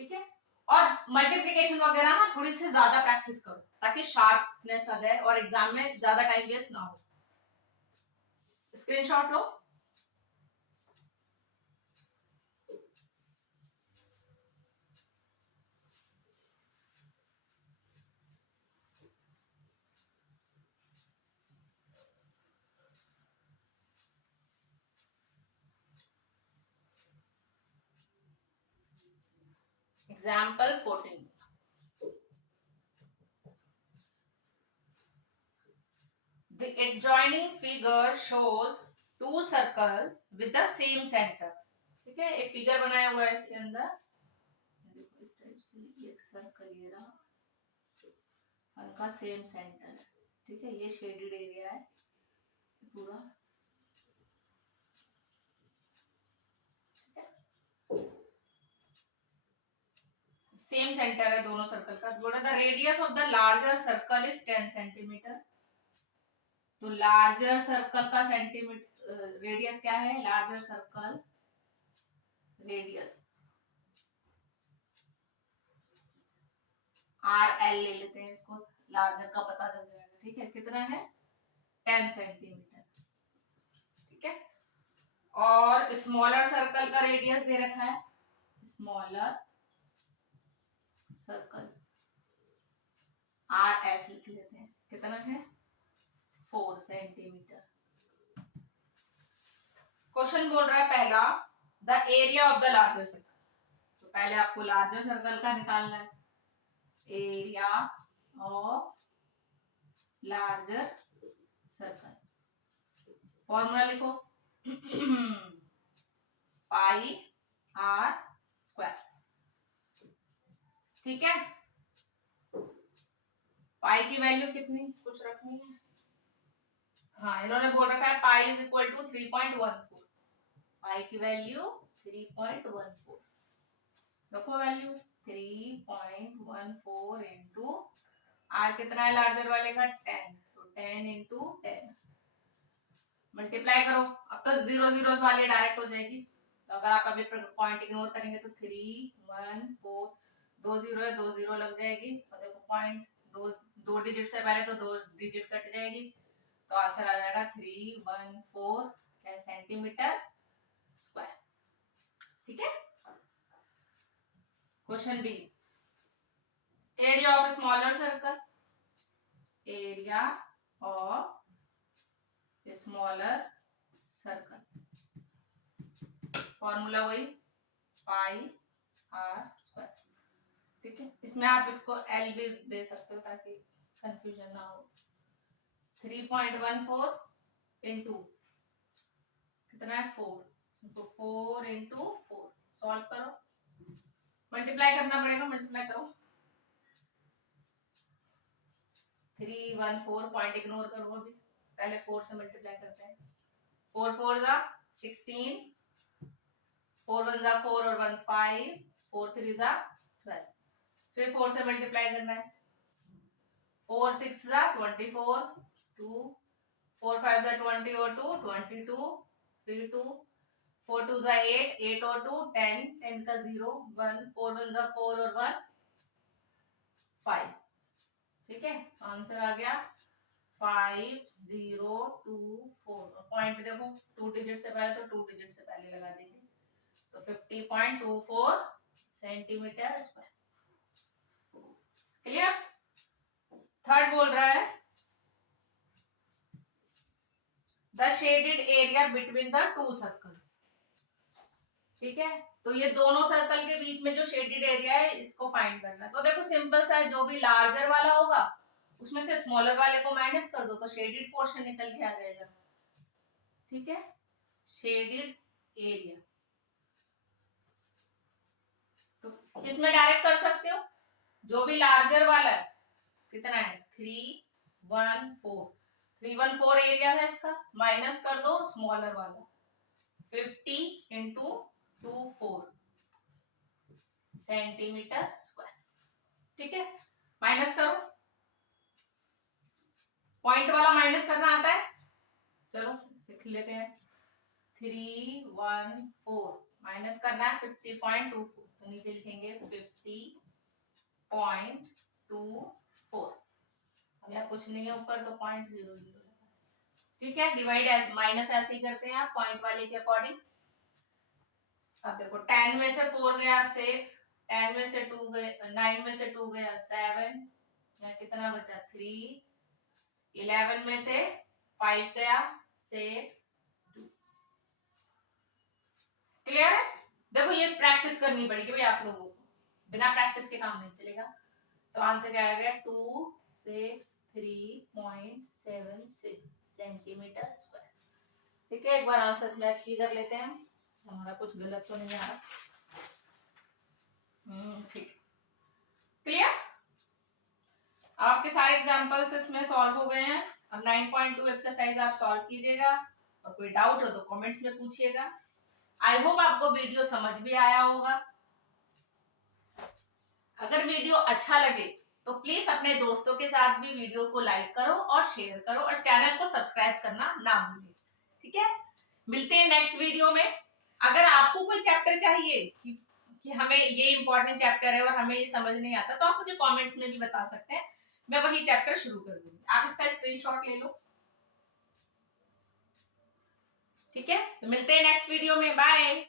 ठीक है, और मल्टीप्लिकेशन वगैरह ना थोड़ी सी ज्यादा प्रैक्टिस करो ताकि शार्पनेस आ जाए और एग्जाम में ज्यादा टाइम वेस्ट ना हो। Screenshot low. Example 14. The adjoining figure shows two circles with the same center. ठीक है, एक फिगर बनाया हुआ है इसके अंदर, देखो इस टाइप से एक सर्कल ये रहा, हल्का सेम सेंटर। ठीक है, ये शेडेड एरिया है पूरा। सेम सेंटर है दोनों सर्कल का। बोला the radius of the larger circle is 10 centimetre. तो लार्जर सर्कल का सेंटीमीटर रेडियस क्या है? लार्जर सर्कल रेडियस RL ले लेते हैं इसको, लार्जर का पता चल जाएगा। ठीक है, कितना है? 10 सेंटीमीटर। ठीक है, और स्मॉलर सर्कल का रेडियस दे रखा है, स्मॉलर सर्कल RS लिख लेते हैं, कितना है? 4 सेंटीमीटर। क्वेश्चन बोल रहा है पहला, the area of the larger circle. तो पहले आपको लार्जर सर्कल का निकालना है, area of larger circle. Formula लिखो, पाई R स्क्वायर। ठीक है, पाई की वैल्यू कितनी कुछ रखनी है? हाँ, इन्होंने बोल रखा है पाई इज इक्वल टू 3.14। पाई की वैल्यू 3.14 रखो, वैल्यू 3.14 इंटू आर कितना है लार्जर वाले का? 10। तो 10 इंटू 10 मल्टीप्लाई करो। अब तो जीरो जीरो वाली डायरेक्ट हो जाएगी, तो अगर आप अभी पॉइंट इग्नोर करेंगे तो 3 1 4 दो जीरो है, दो जीरो लग जाएगी। और देखो पॉइंट दो डिजिट से पहले तो 2 डिजिट कट जाएगी, तो आंसर आ जाएगा 314 सेंटीमीटर स्क्वायर। ठीक है, question B, area of smaller circle. Area of smaller circle, formula वही पाई R स्क्वायर। ठीक है, इसमें आप इसको L भी दे सकते हो ताकि कंफ्यूजन ना हो। 3.14 इंटू कितना है? 4। तो 4 इंटू 4 सॉल्व करो, मल्टीप्लाई करना पड़ेगा, मल्टीप्लाई करो। 314 पॉइंट इग्नोर करो, अभी पहले 4 से मल्टीप्लाई करते हैं। 4 4 जा 16, 4 1 जा 4 और 1 5, 4 3 जा 12। फिर 4 से मल्टीप्लाई करना है। 4 6 जा 24, 2 4 5 जा 20 और 2 22, फिर 2 4 2 जा 8, 8 और 2 10, 10 का 0 1, 4 1 जा 4 और 1 5। ठीक है, आंसर आ गया 5024। पॉइंट देखो 2 डिजिट से पहले तो 2 डिजिट से पहले लगा देंगे, तो 50.24 सेंटीमीटर स्क्वायर। क्लियर? थर्ड बोल रहा है the shaded area between the two circles. ठीक है, तो ये दोनों सर्कल के बीच में जो शेडेड एरिया है इसको फाइंड करना है। तो देखो सिंपल सा है, जो भी लार्जर वाला होगा उसमें से स्मॉलर वाले को माइनस कर दो तो शेडेड पोर्शन निकल के आ जाएगा। ठीक है, शेडेड एरिया तो इसमें डायरेक्ट कर सकते हो, जो भी लार्जर वाला है कितना है? 314। 314 एरिया है इसका, माइनस कर दो स्मॉलर वाला 50 इंटू 24 सेंटीमीटर स्क्वायर। ठीक है, माइनस करो, पॉइंट वाला माइनस करना आता है, चलो सीख लेते हैं। 314 माइनस करना है 50.24, तो नीचे लिखेंगे 50.24। अब यहाँ कुछ नहीं है ऊपर, तो 0.00। ठीक है, डिवाइड माइनस ऐसे ही करते हैं आप पॉइंट वाले के अकॉर्डिंग। अब देखो 10 में से 4 गया 6, 10 में से 2 गए 9 में से 2 गया 7, यहाँ कितना बचा 3, 11 में से 5 गया 6, 2। क्लियर है? देखो ये प्रैक्टिस करनी पड़ेगी भाई आप लोगों को, बिना प्रैक्टिस के काम नहीं चलेगा। तो आंसर क्या आ गया? 263.76 सेंटीमीटर स्क्वायर। ठीक है, एक बार आंसर मैच भी कर लेते हैं, हमारा कुछ गलत तो नहीं आ रहा। ठीक, क्लियर? आपके सारे एग्जांपल्स इसमें सॉल्व हो गए हैं। अब 9.2 एक्सरसाइज आप सॉल्व कीजिएगा, और कोई डाउट हो तो कमेंट्स में पूछिएगा। आई होप आपको वीडियो समझ भी आया होगा। अगर वीडियो अच्छा लगे तो प्लीज अपने दोस्तों के साथ भी वीडियो को लाइक करो और शेयर करो और चैनल को सब्सक्राइब करना ना भूलें। ठीक है, मिलते हैं नेक्स्ट वीडियो में। अगर आपको कोई चैप्टर चाहिए कि हमें ये इंपॉर्टेंट चैप्टर है और हमें ये समझ नहीं आता, तो आप मुझे कमेंट्स में भी बता सकते हैं, मैं वही चैप्टर शुरू कर दूंगी। आप इसका स्क्रीनशॉट ले लो। ठीक है, तो मिलते हैं नेक्स्ट वीडियो में। बाय।